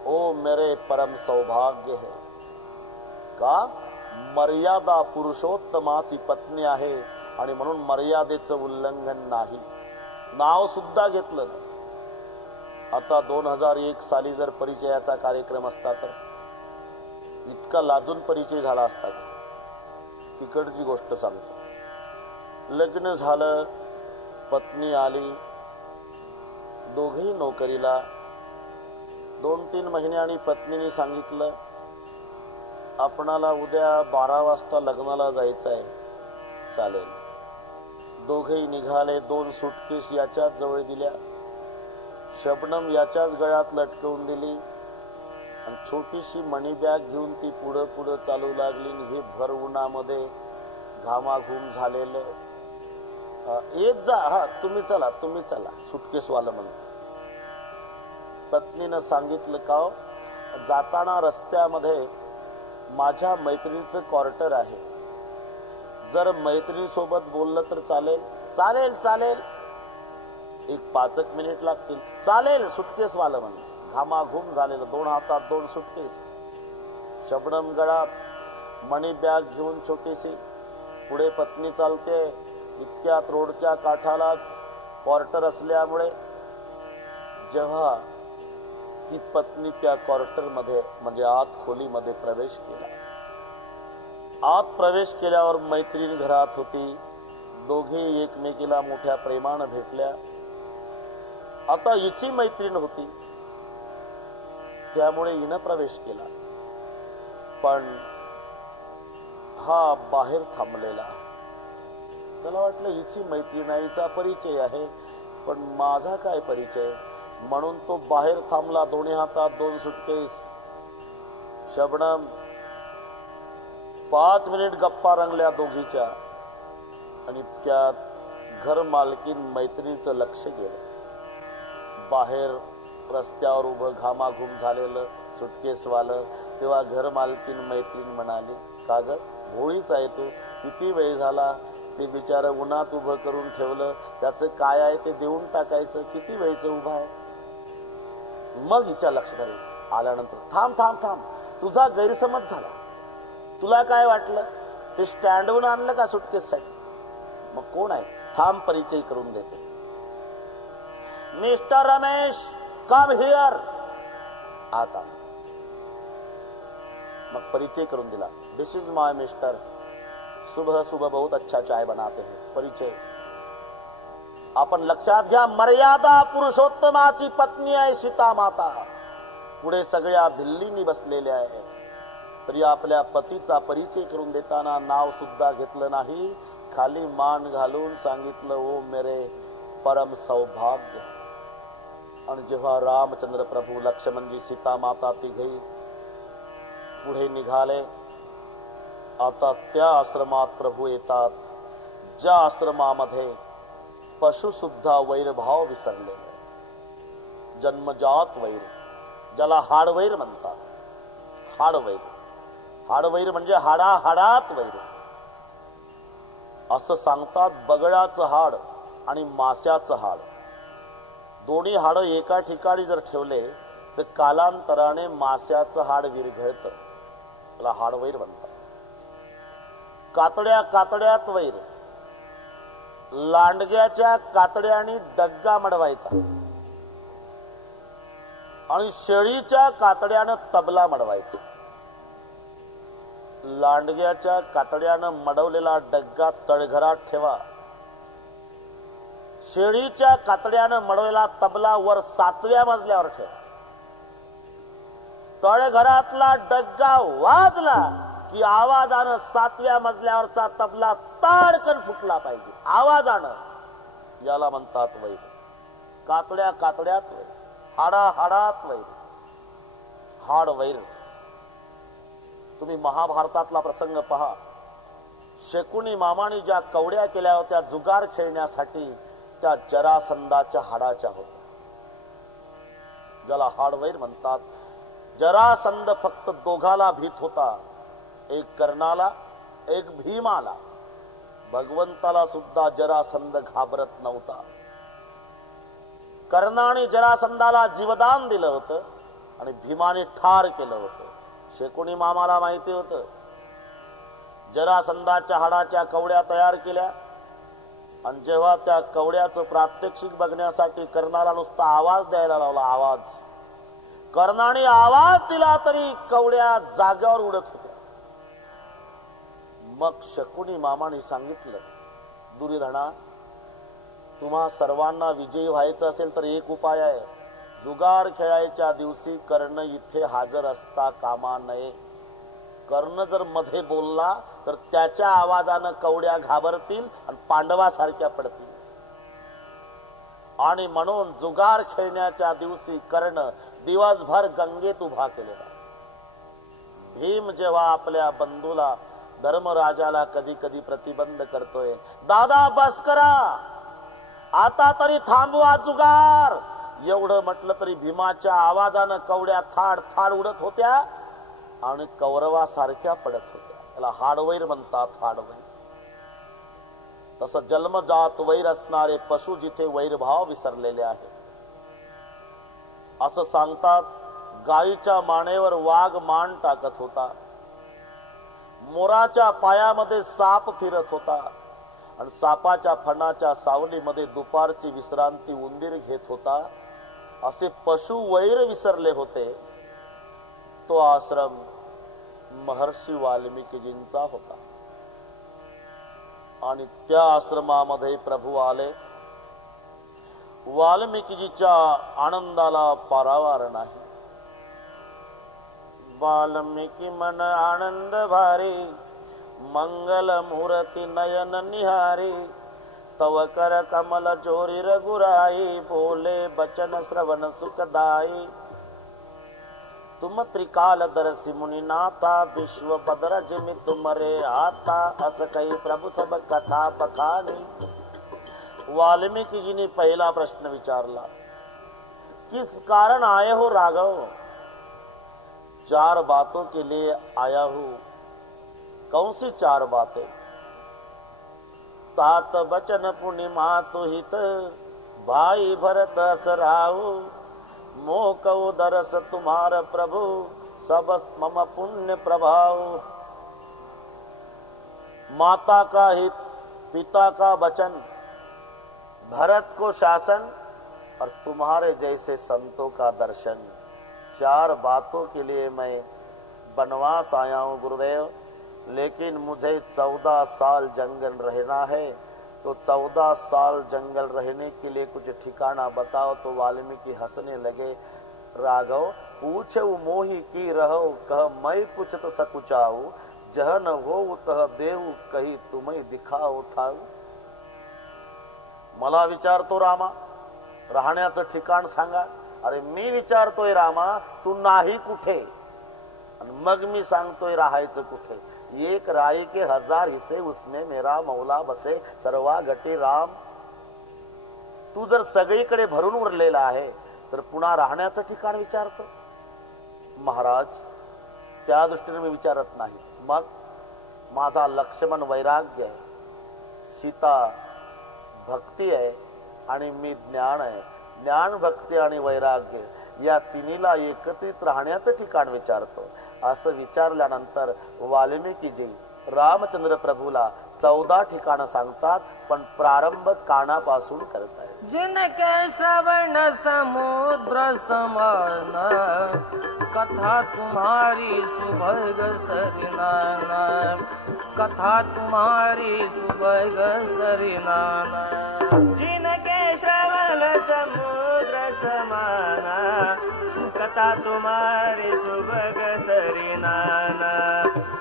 ओ मेरे परम सौभाग्य है का. मर्यादा पुरुषोत्तमाची पत्नी आहे आणि म्हणून मर्यादेचं उल्लंघन नाही. नाव सुद्धा घेतलं नाही. आता 2001 साली जर परिचयाचा कार्यक्रम असता तर इतका लाजून परिचय झाला असता. तिकडची गोष्ट सांगतो. लग्न झालं, पत्नी आली, दोघेही नोकरीला. 2-3 महिन्यांनी पत्नीने सांगितलं आपणाला उद्या 12 वाजता लग्नाला जायचं आहे. चालेल. दोघेही निघाले. 2 सुटकेस याच्याच जवळ दिल्या, शबनम याच्याच गळ्यात लटकवून दिली आणि छोटीशी मनी बॅग घेऊन ती पुढं पुढं चालू लागली. हे भर उन्हामध्ये घामाघूम झालेलं. येत जा, हा तुम्ही चला तुम्ही चला, सुटकेसवालं म्हणतो. पत्नीनं सांगितलं का जाताना रस्त्यामध्ये माझ्या मैत्रिणीचं क्वार्टर आहे, जर मैत्रिणीसोबत बोललं तर चालेल, चालेल चालेल, एक 5 मिनिट लागतील, चालेल, सुटकेस वालं म्हणे. घामाघूम झालेलं, 2 हातात 2 सुटकेस, शबनम गळात, मणी बॅग घेऊन छोटीशी, पुढे पत्नी चालते. इतक्यात रोडच्या काठालाच क्वार्टर असल्यामुळे जेव्हा ती पत्नी त्या क्वार्टर मध्ये म्हणजे आत खोलीमध्ये प्रवेश केला, आत प्रवेश केल्यावर मैत्रीण घरात होती. दोघे एकमेकीला मोठ्या प्रेमानं भेटल्या. आता हिची मैत्रीण होती त्यामुळे हिनं प्रवेश केला, पण हा बाहेर थांबलेला. त्याला वाटलं हिची मैत्रीण आहे, हिचा परिचय आहे, पण माझा काय परिचय, म्हणून तो बाहेर थांबला. दोन्ही हातात 2 सुटकेस. शबनम 5 मिनिट गप्पा रंगल्या दोघीच्या आणि त्यात घर मालकीन मैत्रिणीचं लक्ष गेलं. बाहेर रस्त्यावर उभं घामाघूम झालेलं सुटकेसवालं. तेव्हा घर मालकीन मैत्रीण म्हणाली, का ग भोळीच आहे तू, किती वेळ झाला, ते बिचारं उन्हात उभं करून ठेवलं, त्याचं काय आहे ते देऊन टाकायचं, किती वेळचं उभा आहे. मग हिच्या लक्षात आल्यानंतर, थांब थांब थांब, तुझा गैरसमज झाला, तुला काय वाटलं ते स्टँडहून आणलं का सुटकेससाठी, मग कोण आहे, थांब परिचय करून देते. Mister Ramesh, come here. आता मग परिचय करून दिला. दिस इज माय मिस्टर, सुबह सुबह बहुत अच्छा चाय बनाते हैं. परिचय. आपण लक्षात घ्या, मर्यादा पुरुषोत्तमाची पत्नी आहे सीता माता. पुढे सगळ्या भिल्लींनी बसलेल्या आहेत, तरी आपल्या पतीचा परिचय करून देताना नाव सुद्धा घेतलं नाही. खाली मान घालून सांगितलं, ओ मेरे परम सौभाग्य. आणि जेव्हा रामचंद्र प्रभू, लक्ष्मणजी, सीता माता तिघे पुढे निघाले, आता त्या आश्रमात प्रभू येतात ज्या आश्रमामध्ये पशु सुद्धा वैरभाव विसरले. जन्मजात वैर, ज्याला हाडवैर म्हणतात. हाडवैर, हाडवैर म्हणजे हाडा हाडात वैर. असं सांगतात. बगळाचं हाड आणि माश्याचं हाड, दोन्ही हाड एका ठिकाणी जर ठेवले तर कालांतराने माश्याचं हाड विरघळतं, त्याला हाडवैर म्हणतात. कातड्या कातड्यात वैर, लांडग्याच्या कातड्याने डग्गा मडवायचा आणि शेळीच्या कातड्यानं तबला मडवायचा. लांडग्याच्या कातड्यानं मडवलेला डग्गा तळघरात ठेवा, शेळीच्या कातड्यानं मडवलेला तबला वर 7व्या मजल्यावर ठेवा. तळघरातला डग्गा वाजला की आवाजानं 7व्या मजल्यावरचा तबला ताडकन फुटला पाहिजे, आवाजानं. याला म्हणतात वैर. कातड्या कातड्यात वैर, हाडा हाडात वैर, हाड वैर. तुम्ही महाभारतातला प्रसंग पहा. शकुनी मामाने ज्या कवड्या केल्या होत्या जुगार खेळण्यासाठी, त्या जरासंधाच्या हाडाच्या होत्या, ज्याला हाडवैर म्हणतात. जरासंध फक्त दोघाला भीत होता, एक कर्णाला, एक भीमाला. भगवंताला सुद्धा जरासंध घाबरत नव्हता. कर्णाने जरासंधाला जीवदान दिलं होतं आणि भीमाने ठार केलं होतं. शकुनी मामाला माहिती होतं. जरासंधाच्या हाडाच्या कवड्या तयार केल्या आणि जेव्हा त्या कवड्याचं प्रात्यक्षिक बघण्यासाठी कर्णाला नुसता आवाज द्यायला लावला, आवाज. कर्णाने आवाज दिला तरी कवड्या जाग्यावर उडत होत्या. मग शकुनी मामाने सांगितलं, दुर्योधना, तुम्हा सर्वांना विजयी व्हायचं असेल तर एक उपाय आहे. जुगार खेळायच्या दिवशी कर्ण इथे हजर असता कामा नये. कर्ण जर मध्ये बोलला तर त्याच्या आवाजानं कवड्या घाबरतील आणि पांडवासारख्या पडतील. आणि म्हणून जुगार खेळण्याच्या दिवशी कर्ण दिवसभर गंगेत उभा केलेला. भीम जेव्हा आपल्या बंधूला, धर्मराजाला कधी कधी प्रतिबंध करतोय, दादा बस करा, आता तरी थांबवा जुगार, एवढं म्हटलं तरी भीमाच्या आवाजानं कवड्या थाड थाड उडत होत्या आणि कौरवासारख्या पडत होत्या. त्याला हाडवैर म्हणतात, हाडवैर. तसं जन्मजात वैर असणारे पशु जिथे वैरभाव विसरलेले आहे. असं सांगतात, गायीच्या मानेवर वाघ मान टाकत होता, मोराच्या पायामध्ये साप फिरत होता आणि सापाच्या फणाच्या सावलीमध्ये दुपारची विश्रांती उंदीर घेत होता. असे पशु वैर विसरले होते. तो आश्रम महर्षी वाल्मिकीजींचा होता आणि त्या आश्रमामध्ये प्रभू आले. वाल्मिकीजीच्या आनंदाला पारावार नाही. वाल्मिकी मन आनंद भारी, मंगल मूर्ती नयन निहारी, तव कर कमल चोरी रघुराई, बोले बचन श्रवण सुखदाई. तुम त्रिकाल दर्शी मुनिनाथा, विश्व पदर जिमि तुमरे आता, अस कही प्रभु सब कथा बखानी. वाल्मीकि जी ने पहला प्रश्न विचारला, किस कारण आए हो राघव? 4 बातों के लिए आया हूं. कौन सी 4 बातें? तात बचन पुण्य मातु हित, भाई भरत असराहु, मोह दरस तुम्हार प्रभु, सब मम पुण्य प्रभाव. माता का हित, पिता का वचन, भरत को शासन और तुम्हारे जैसे संतों का दर्शन. 4 बातों के लिए मैं वनवास आया हूं गुरुदेव, लेकिन मुझे 14 साल जंगल रहना है. तो 14 साल जंगल रहने के लिए कुछ ठिकाना बताओ. तो वाल्मीकि हंसने लगे. राघव पूछे मोही की रहो, कह मैं पूछत सकुचाऊ, जह न हो तह देव कही तुम्हें दिखाओ ठाऊ. मला विचारतो रामा, राहण्याचं ठिकाण सांगा. अरे मी विचारतोय रामा, तू नाही कुठे, आणि मग मी सांगतोय राहायचं कुठे. एक राई के 1000 हिस्से, उसमें मेरा मौला बसे सर्वा गटी राम. तू जर सगळीकडे भरून उरलेला आहे तर पुन्हा राहण्याचं ठिकाण विचारतो. महाराज, त्या दृष्टीने मी विचारत नाही. मग माझा लक्ष्मण वैराग्य आहे, सीता भक्ती आहे आणि मी ज्ञान आहे. ज्ञान, भक्ती आणि वैराग्य या तिन्हीला एकत्रित राहण्याचं ठिकाण विचारतो. असं विचारल्यानंतर वाल्मिकीजी रामचंद्र प्रभूला 14 ठिकाणं सांगतात, पण प्रारंभ कानापासून करतायत. जिनके श्रवण समुद्र समान, कथा तुम्हारी सुभग सरिनाना, कथा तुम्हारी सुभग सरिनाना. जिनके श्रवण समुद्र समान, कथा तुम्हारी सुभग सरिनाना,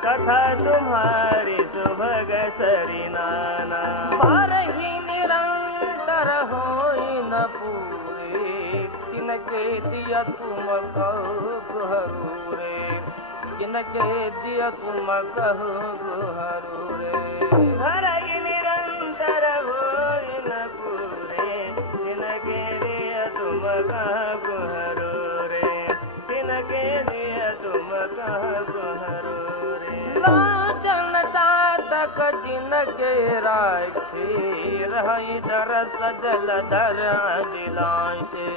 कथा तुम्हारी सुभग सरिनाना. बारही निरंतर होई न पूरे, तिनके दिया तुम कहो गुहरू रे, तिनके दिया तुम कहो गुहरू रे. बारही निरंतर होई न पूरे, तिनके दिया तुम कहो गुहरू रे, तिनके दिया तुम कहो गुहरू रे. लाजन चातक जिनके राखी, रही दरस जलधर अभिलाषे,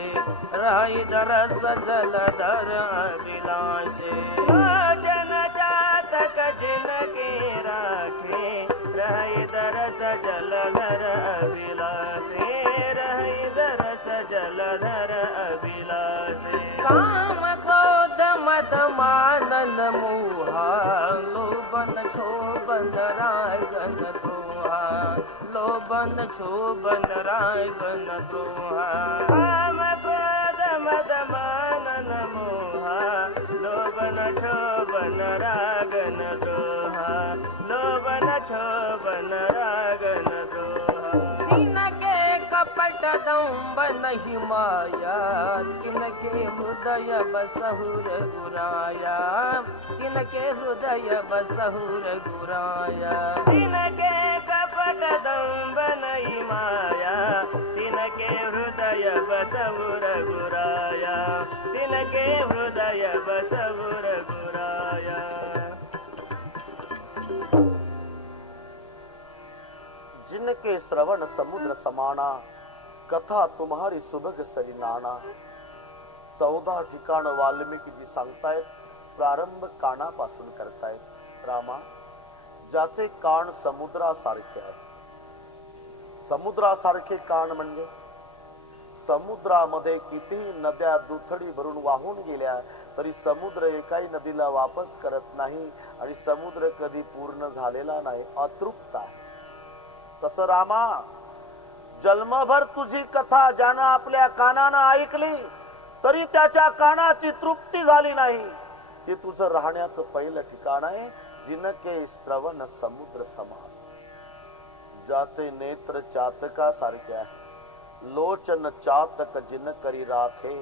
रही दरस जलधर अभिलाषे. लाजन चातक जिनके राखी, रही दरस जलधर अभिलाषे, रही दरस जलधर अभिलाषे. काम क्रोध मद मानन मोहा, लोभन क्षोभन रागन द्रोहा, लोभन क्षोभन रागन द्रोहा. काम क्रोध मद मानन मोहा, लोभन क्षोभन रागन द्रोहा, लोभन क्षोभन रागन द्रोहा. जिनके कपट दंबन ही माया, तिनके हृदय बसहुर गुराया, तिनके हृदय बसहुर गुराया. तिनके कपट दंबन ही माया, तिनके हृदय बसहुर गुराया, तिनके हृदय बसहुर गुराया. जिनके श्रवण समुद्र समाना, कथा तुम्हारी सुभग सरिनाना. 14 ठिकाण वाल्मिकीजी सांगतायत. प्रारंभ कानापासून करतायत. रामा, ज्याचे कान समुद्रासारखे आहेत. समुद्रासारखे कान म्हणजे समुद्रामध्ये कितीही नद्या दुथडी भरून वाहून गेल्या तरी समुद्र एकाही नदीला वापस करत नाही आणि समुद्र कधी पूर्ण झालेला नाही, अतृप्त आहे. तसं रामा, जन्मभर तुझी कथा ज्यानं आपल्या कानानं ऐकली तरी त्याच्या कानाची तृप्ती झाली नाही. ते तुझं राहण्याचं पहिलं ठिकाण आहे. जिनके श्रवण समुद्र समान. ज्याचे नेत्र चातकासारखे आहे, लोचन चातक जिन करी राखे,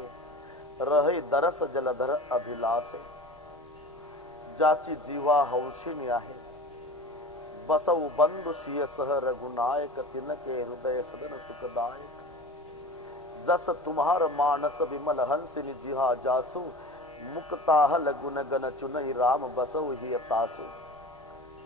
रहे दरस जलधर अभिलाषे. ज्याची जीवा हौशिणी आहे, बसऊ बंधु सिय सह रघुनायक, तिनके हृदय सदन सुखदायक. जस तुम्हार मानस विमल हंसिनी जिहा जासु, मुक्ताहल गुण गण चुनहि राम बसऊ ही तासु.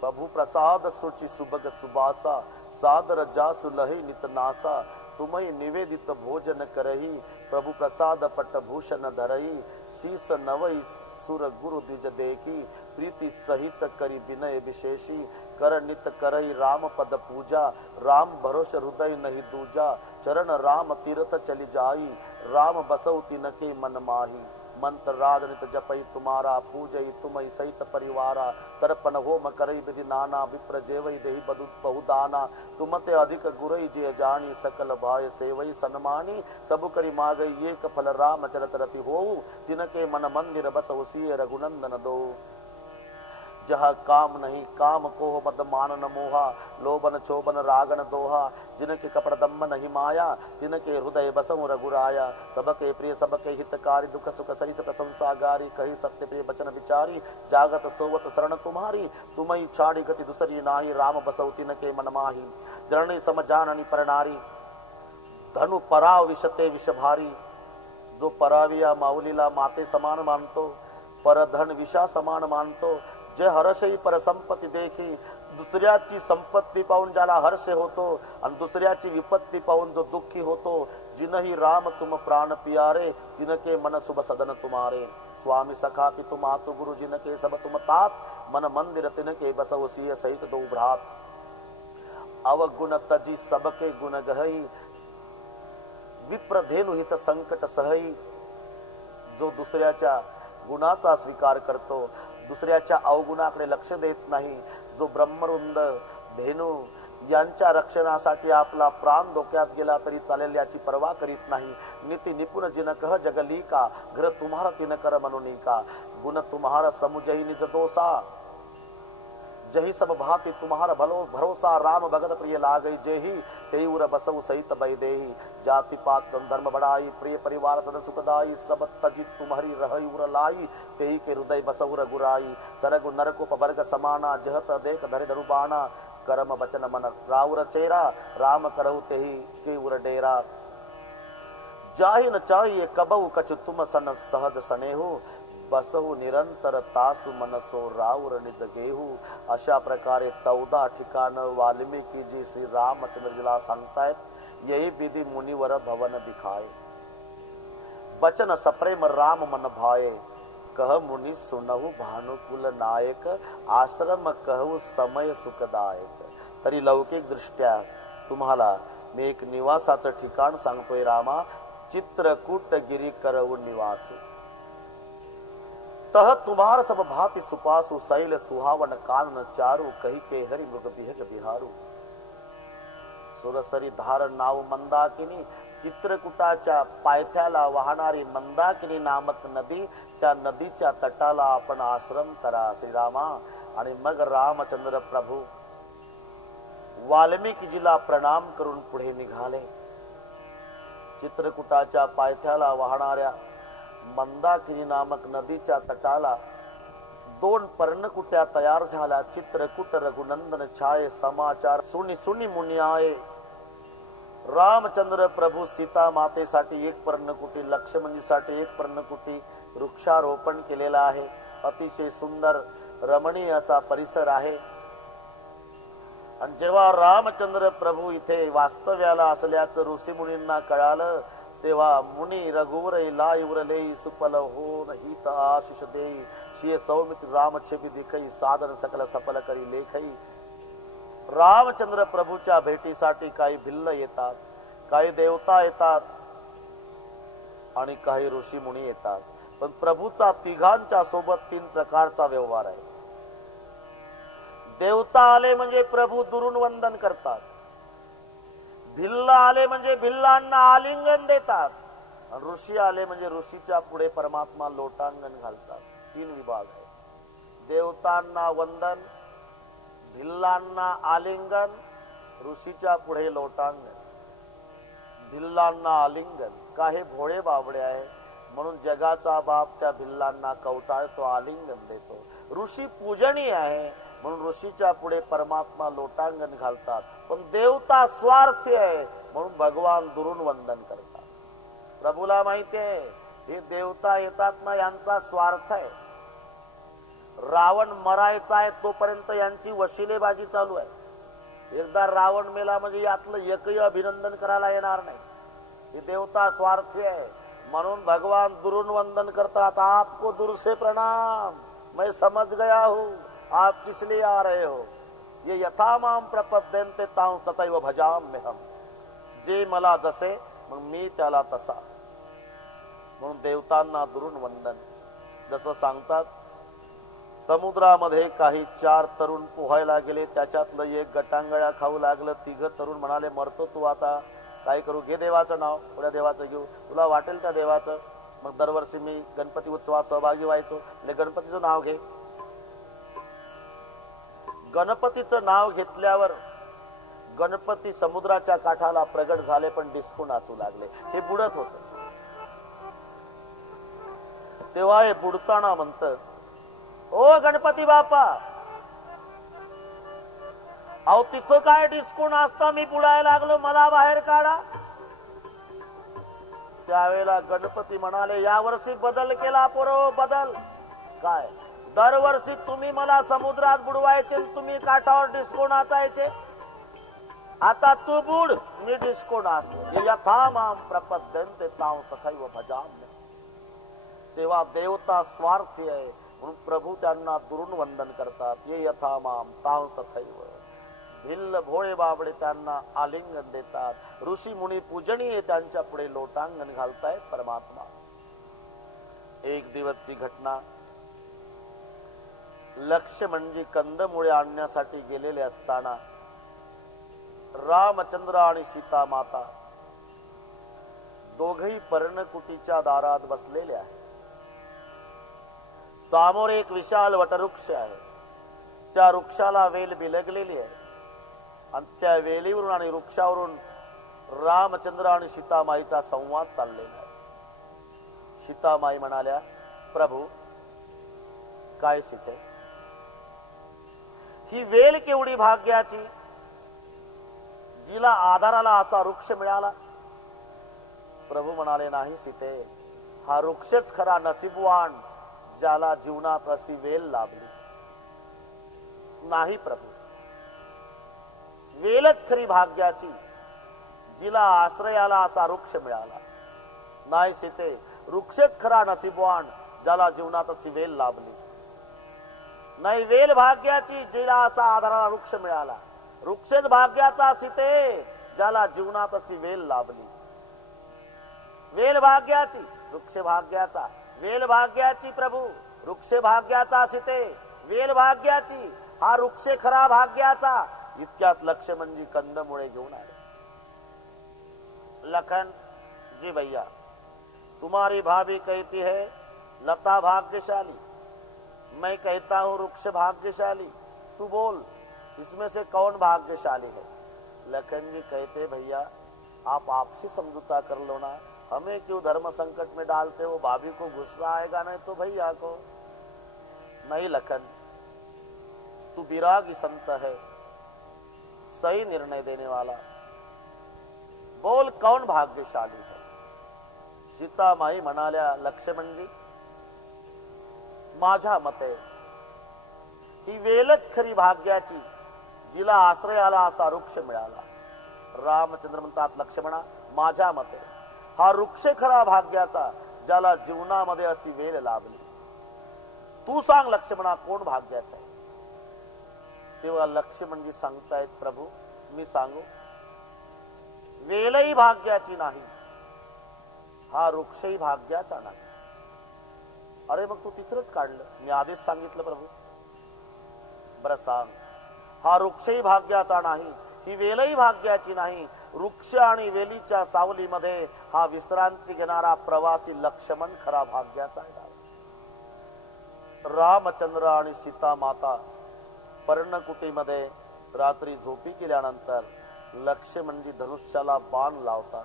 प्रभु प्रसाद सुचि सुबग सुबासा, सादर जासु लहि नित नासा. तुम्हि निवेदित भोजन करही, प्रभु प्रसाद पट भूषण धरही. शीस नवई सुर गुरु द्विज देखी, प्रीति सहित करी विनय विशेषी. कर नित करई राम पद पूजा, राम भरोस हृदय नहीं दूजा. चरण राम तीर्थ चली जाई, राम बसऊ तिनके मन माही. मंत्र राज नित जपई तुम्हारा, पूजई तुमई सहित परिवारा. तर्पण होम करई विधि नाना, विप्र जेवई देहि बहुदाना. तुमते अधिक गुरई जे जानी, सकल भाय सेवई सन्मानी. सब करी मागई एक फल, राम चरत रति होऊ. तिनके मन मंदिर बसऊ सिय रघुनंदन दो. जहाँ काम नहीं काम को मद मानन मोहा, लोभन चोबन रागन दोहा. जिनके कपड़ दम्म नहीं माया, तिनके हृदय बसऊ रघुराया. सबके प्रिय सबके हितकारी, दुख सुख सरित प्रशंसा गारी. कही सत्य प्रिय बचन विचारी, जागत सोवत शरण तुम्हारी. तुम्ही छाड़ी गति दुसरी नाही, राम बसऊ तिनके मन माही. जननी समजाननी परनारी, धनु पराव विषते विषभारी. जो पराविया माऊलीला माते समान मानतो, परधन विषा समान मानतो. जे हर्षही पर संपत्ती देखी, दुसऱ्याची संपत्ती पाहून ज्याला हर्ष होतो आणि दुसऱ्याची विपत्ती पाहून जो दुःखी होतो. जिनही राम तुम प्राण पियारे, तिनके मन शुभ सदन तुम्हारे. स्वामी सखा पि तुम आतु गुरु, जिनके सब तुम तात. मन मंदिर तिनके बसव सिय सहित दो भ्रात. अवगुण तजी सबके गुण गहई, विप्र धेनु हित संकट सहई. जो दुसऱ्याच्या गुणाचा स्वीकार करतो, दुसऱ्याच्या अवगुणाकडे लक्ष देत नाही, जो ब्रह्मरुंद धेनु यांच्या रक्षणासाठी आपला प्राण धोक्यात गेला तरी चालेल याची पर्वा करीत नाही. नीति निपुण जिन कह जगली का, घर तुम्हारा तिन कर मनोनी का. गुण तुम्हारा समुजही निज दोषा, जही सब भांति तुम्हारा भलो भरोसा. राम भगत प्रिय लागई, जेही तेई उर बसऊ सहित बैदेही. जाति पात धर्म बढ़ाई, प्रिय परिवार सद सुखदाई. सब तजी तुम्हारी रही उर लाई, तेई के हृदय बसऊ रघुराई. सरगु नरको पवर्ग समाना, जहत देख धरि धरुबाना. कर्म वचन मन राउर चेरा, राम करहु तेही के उर डेरा. जाहि न चाहिए कबहु कछु तुम सन सहज सनेहु, बसहु निरंतर तासु मनसो राउर निज गेहू. अशा प्रकारे 14 ठिकाण वाल्मिकीजी श्री रामचंद्रजीला सांगतायत. यही विधि मुनिवर भवन दिखाए, बचन सप्रेम राम मन भाए. कह मुनि सुनहु भानुकुल नायक, आश्रम कहू समय सुखदायक. तरी लौकिक दृष्ट्या तुम्हाला मी एक निवासाचं ठिकाण सांगतोय रामा. चित्रकूट गिरी करऊ निवासू, तह तुम्हार सब भांति सुपासु. शैल सुहावन कानन चारु, कही के हरि मृग बिहग बिहारू. सुरसरी धार नाव मंदाकिनी, चित्रकूटाच्या पायथ्याला वाहणारी मंदाकिनी नामक नदी. त्या नदीच्या तटाला आपण आश्रम करा श्रीरामा. आणि मग रामचंद्र प्रभू वाल्मिकीजीला प्रणाम करून पुढे निघाले. चित्रकूटाच्या पायथ्याला वाहणाऱ्या मंदाकिनी नामक नदीच्या तटाला 2 पर्णकुट्या तयार झाल्या. चित्रकूट रघुनंदन छाये, समाचार सुनी सुनी मुनी आये. रामचंद्र प्रभू सीता मातेसाठी 1 पर्णकुटी, लक्ष्मणजीसाठी 1 पर्णकुटी वृक्षारोपण केलेला आहे. अतिशय सुंदर रमणीय असा परिसर आहे. आणि जेव्हा रामचंद्र प्रभू इथे वास्तव्याला असल्याचं ऋषीमुनींना कळालं, तेव्हा मुनी रघुवर लायुरले सुपल हो हित आशिष देई शिय सौमित्र रामछेपी दिखई साधन सकल सफल करी लेखई. रामचंद्र प्रभूच्या भेटीसाठी काही भिल्ल येतात, काही देवता येतात आणि काही ऋषी मुनी येतात. पण प्रभूचा तिघांच्या सोबत 3 प्रकारचा व्यवहार आहे. देवता आले म्हणजे प्रभू दुरून वंदन करतात, भिल्ल आले म्हणजे भिल्लांना आलिंगन देतात, आणि ऋषी आले म्हणजे ऋषीच्या पुढे परमात्मा लोटांगण घालतात. 3 विभाग आहे. देवतांना वंदन, भिल्लांना आलिंगन, ऋषीच्या पुढे लोटांगण. भिल्लांना आलिंगन, काही भोळे बाबडे आहे म्हणून जगाचा बाप त्या भिल्लांना कवटाळतो, आलिंगन देतो. ऋषी पूजनीय आहे म्हणून ऋषीच्या पुढे परमात्मा लोटांगण घालतात. पण देवता स्वार्थी आहे म्हणून भगवान दुरून वंदन करतात. प्रभूला माहिती आहे हे देवता येतात ना, यांचा स्वार्थ आहे. रावण मरायचा आहे तोपर्यंत यांची वशिलेबाजी चालू आहे. एकदा रावण मेला म्हणजे यातलं एकही अभिनंदन करायला येणार नाही. हे देवता स्वार्थी आहे म्हणून भगवान दुरून वंदन करतात. आपको दूर से प्रणाम, मैं समझ गया हूं आप किस लिए आ रहे हो. ये यथा माम प्रपद्यन्ते तां तथैव भजाम्यहम. जे मला जसे मग मी त्याला तसा. म्हणून देवतांना दुरून वंदन. जसं सांगतात समुद्रामध्ये काही 4 तरुण पोहायला गेले, त्याच्यातलं एक गटांगळ्या खाऊ लागलं. 3 तरुण म्हणाले मरतो तू आता काय करू, घे देवाचं नाव, पुढ्या देवाचं घेऊ, तुला वाटेल त्या देवाचं. मग दरवर्षी मी गणपती उत्सवात सहभागी व्हायचो. गणपतीचं नाव घे. गणपतीचं नाव घेतल्यावर गणपती समुद्राच्या काठाला प्रगट झाले, पण डिस्को नाचू लागले. हे बुडत होत. तेव्हा हे बुडताना म्हणत, ओ गणपती बापा, अहो तिथं काय डिस्को नाचता, मी बुडायला लागलो, मला बाहेर काढा. त्यावेळेला गणपती म्हणाले यावर्षी बदल केला पोरो. बदल काय? दरवर्षी तुम्ही मला समुद्रात बुडवायचे, तुम्ही काठावर डिस्को नाचायचे. आता तू बुड, मी डिस्को नाचतो. यथा माम प्रपद्यन्ते तां तथैव भजाम्यहम. तेव्हा देवता स्वार्थी आहे म्हणून प्रभू त्यांना दुरून वंदन करतात. ये यथा माम तां तथैव. भिल्ल भोळे बाबडे त्यांना आलिंगन देतात. ऋषी मुनी पूजनीय त्यांच्या पुढे लोटांगण घालतायत परमात्मा. एक दिवसची घटना. लक्ष्य म्हणजे कंदमुळे आणण्यासाठी गेलेले असताना रामचंद्र आणि सीता माता दोघही पर्णकुटीच्या दारात बसलेले आहेत. समोर एक विशाल वटवृक्ष आहे. त्या वृक्षाला वेल बिलगलेली आहे आणि त्या वेलीवरून आणि वृक्षावरून रामचंद्र आणि सीतामाईचा संवाद चाललेला आहे. सीतामाई म्हणाल्या, प्रभू काय सीते, ही वेल केवढी भाग्याची, जिला आधाराला असा वृक्ष मिळाला. प्रभू म्हणाले, नाही सीते, हा वृक्षच खरा नसीबवान ज्याला जीवनात अशी वेल लाभली. नाही प्रभू, वेलच खरी भाग्याची जिला आश्रयाला असा वृक्ष मिळाला. नाही सीते, वृक्षच खरा नसीबवान ज्याला जीवनात अशी वेल लाभली. नाही वेल भाग्याची जिला असा आधाराला वृक्ष मिळाला. वृक्षच भाग्याचा सीते ज्याला जीवनात अशी वेल लाभली. वेल भाग्याची, वृक्ष भाग्याचा. वेल भाग्याची प्रभू, वृक्ष भाग्याचा सीते. वेल भाग्याची, हा वृक्ष खरा भाग्याचा. इतक्यात लक्ष्य म्हणजे कंदमुळे घेऊन आले. लखन जी भैया, तुम्हारी भाभी कहती है लता भाग्यशाली, मैं कहता हूं वृक्ष भाग्यशाली. तू बोल इसमें से कौन भाग्यशाली है. लखन जी कहते, भैया आप आपसी समझौता कर लो ना, हमें क्यों धर्म संकट में डालते हो. भाभी को गुस्सा आएगा नहीं तो भैया को. नहीं लखन, तू विरागी संत है, सही निर्णय देने वाला. बोल कौन भाग्यशाली है. सीतामाई म्हणाल्या, लक्ष्मणजी, माझ्या मते ही वेलच खरी भाग्याची जिला आश्रय आला असा वृक्ष मिळाला. रामचंद्र म्हणतात, लक्ष्मणा माझ्या मते हा वृक्ष खरा भाग्याचा, ज्याला जीवनामध्ये अशी वेल लाभली. तू सांग लक्ष्मणा कोण भाग्याचा आहे. तेव्हा लक्ष्मणजी सांगतायत, प्रभू मी सांगू, वेलही भाग्याची नाही, हा वृक्षही भाग्याचा नाही. अरे मग तू तिसरंच काढलं, मी आधीच सांगितलं प्रभू. बरं सांग, हा वृक्षही भाग्याचा नाही, ही वेलही भाग्याची नाही, वृक्ष आणि वेलीच्या सावलीमध्ये हा विश्रांती घेणारा प्रवासी लक्ष्मण खरा भाग्याचा आहे. रामचंद्र आणि सीता माता पर्णकुटीमध्ये रात्री झोपी केल्यानंतर लक्ष्मणजी धनुष्याला बाण लावतात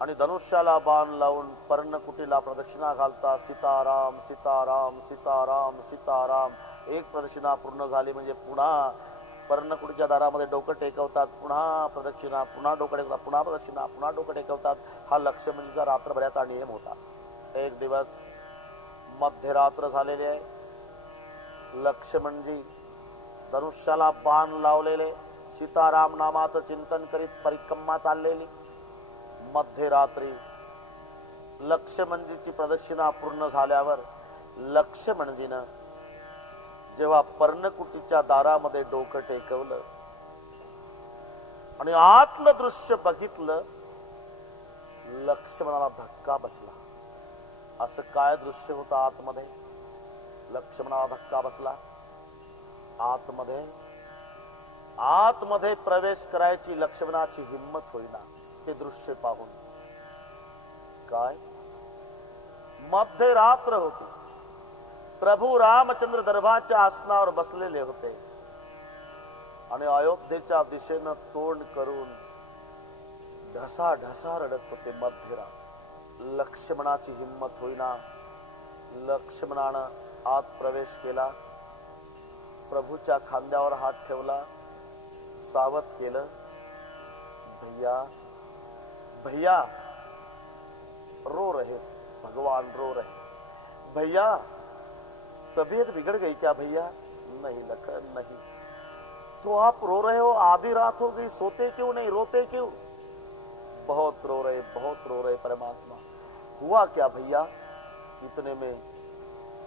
आणि धनुष्याला बाण लावून पर्णकुटीला प्रदक्षिणा घालतात. सीताराम सीताराम सीताराम सीताराम. एक प्रदक्षिणा पूर्ण झाली म्हणजे पुन्हा पर्णकुटीच्या दारामध्ये डोकं टेकवतात, पुन्हा प्रदक्षिणा, पुन्हा डोकं टेकवतात, पुन्हा प्रदक्षिणा, पुन्हा डोकं टेकवतात. हा लक्ष्मणजीचा रात्रभराचा नियम होता. एक दिवस मध्यरात्र झालेली आहे. लक्ष्मणजी धनुष्याला बाण लावलेले, सीताराम नामाचं चिंतन करीत परिक्रमा चाललेली. मध्यरात्री लक्ष्मणजीची प्रदक्षिणा पूर्ण झाल्यावर लक्ष्मणजीनं जेव्हा पर्णकुटीच्या दारामध्ये डोकं टेकवलं आणि आतलं दृश्य बघितलं, लक्ष्मणाला धक्का बसला. असं काय दृश्य होतं आतमध्ये? लक्ष्मणाला धक्का बसला. आतमध्ये प्रवेश करायची लक्ष्मणाची हिम्मत होईना. ते दृश्य पाहून काय, मध्यरात्र होती. प्रभू रामचंद्र दरबारच्या आसनावर बसलेले होते आणि अयोध्येच्या दिशेनं तोंड करून ढसा ढसा रडत होते. मध्यरात्र लक्ष्मणाची हिम्मत होईना. लक्ष्मणानं आत प्रवेश केला, प्रभूच्या खांद्यावर हात ठेवला, सावध केलं. भैया भैया रो रहे, भगवान रो रहे. भैया तबीयत बिगड़ गई क्या भैया? नहीं लखन नहीं. तो आप रो रहे हो, आधी रात हो गई, सोते क्यों नहीं, रोते क्यों? बहुत रो रहे परमात्मा. हुआ क्या भैया? इतने में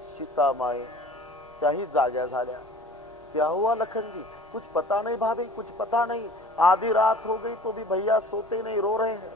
सीता माई त्याही जाग्या झाल्या. क्या हुआ लखन जी? कुछ पता नहीं भाभी, कुछ पता नहीं, आधी रात हो गई तो भी भैया सोते नहीं, रो रहे हैं.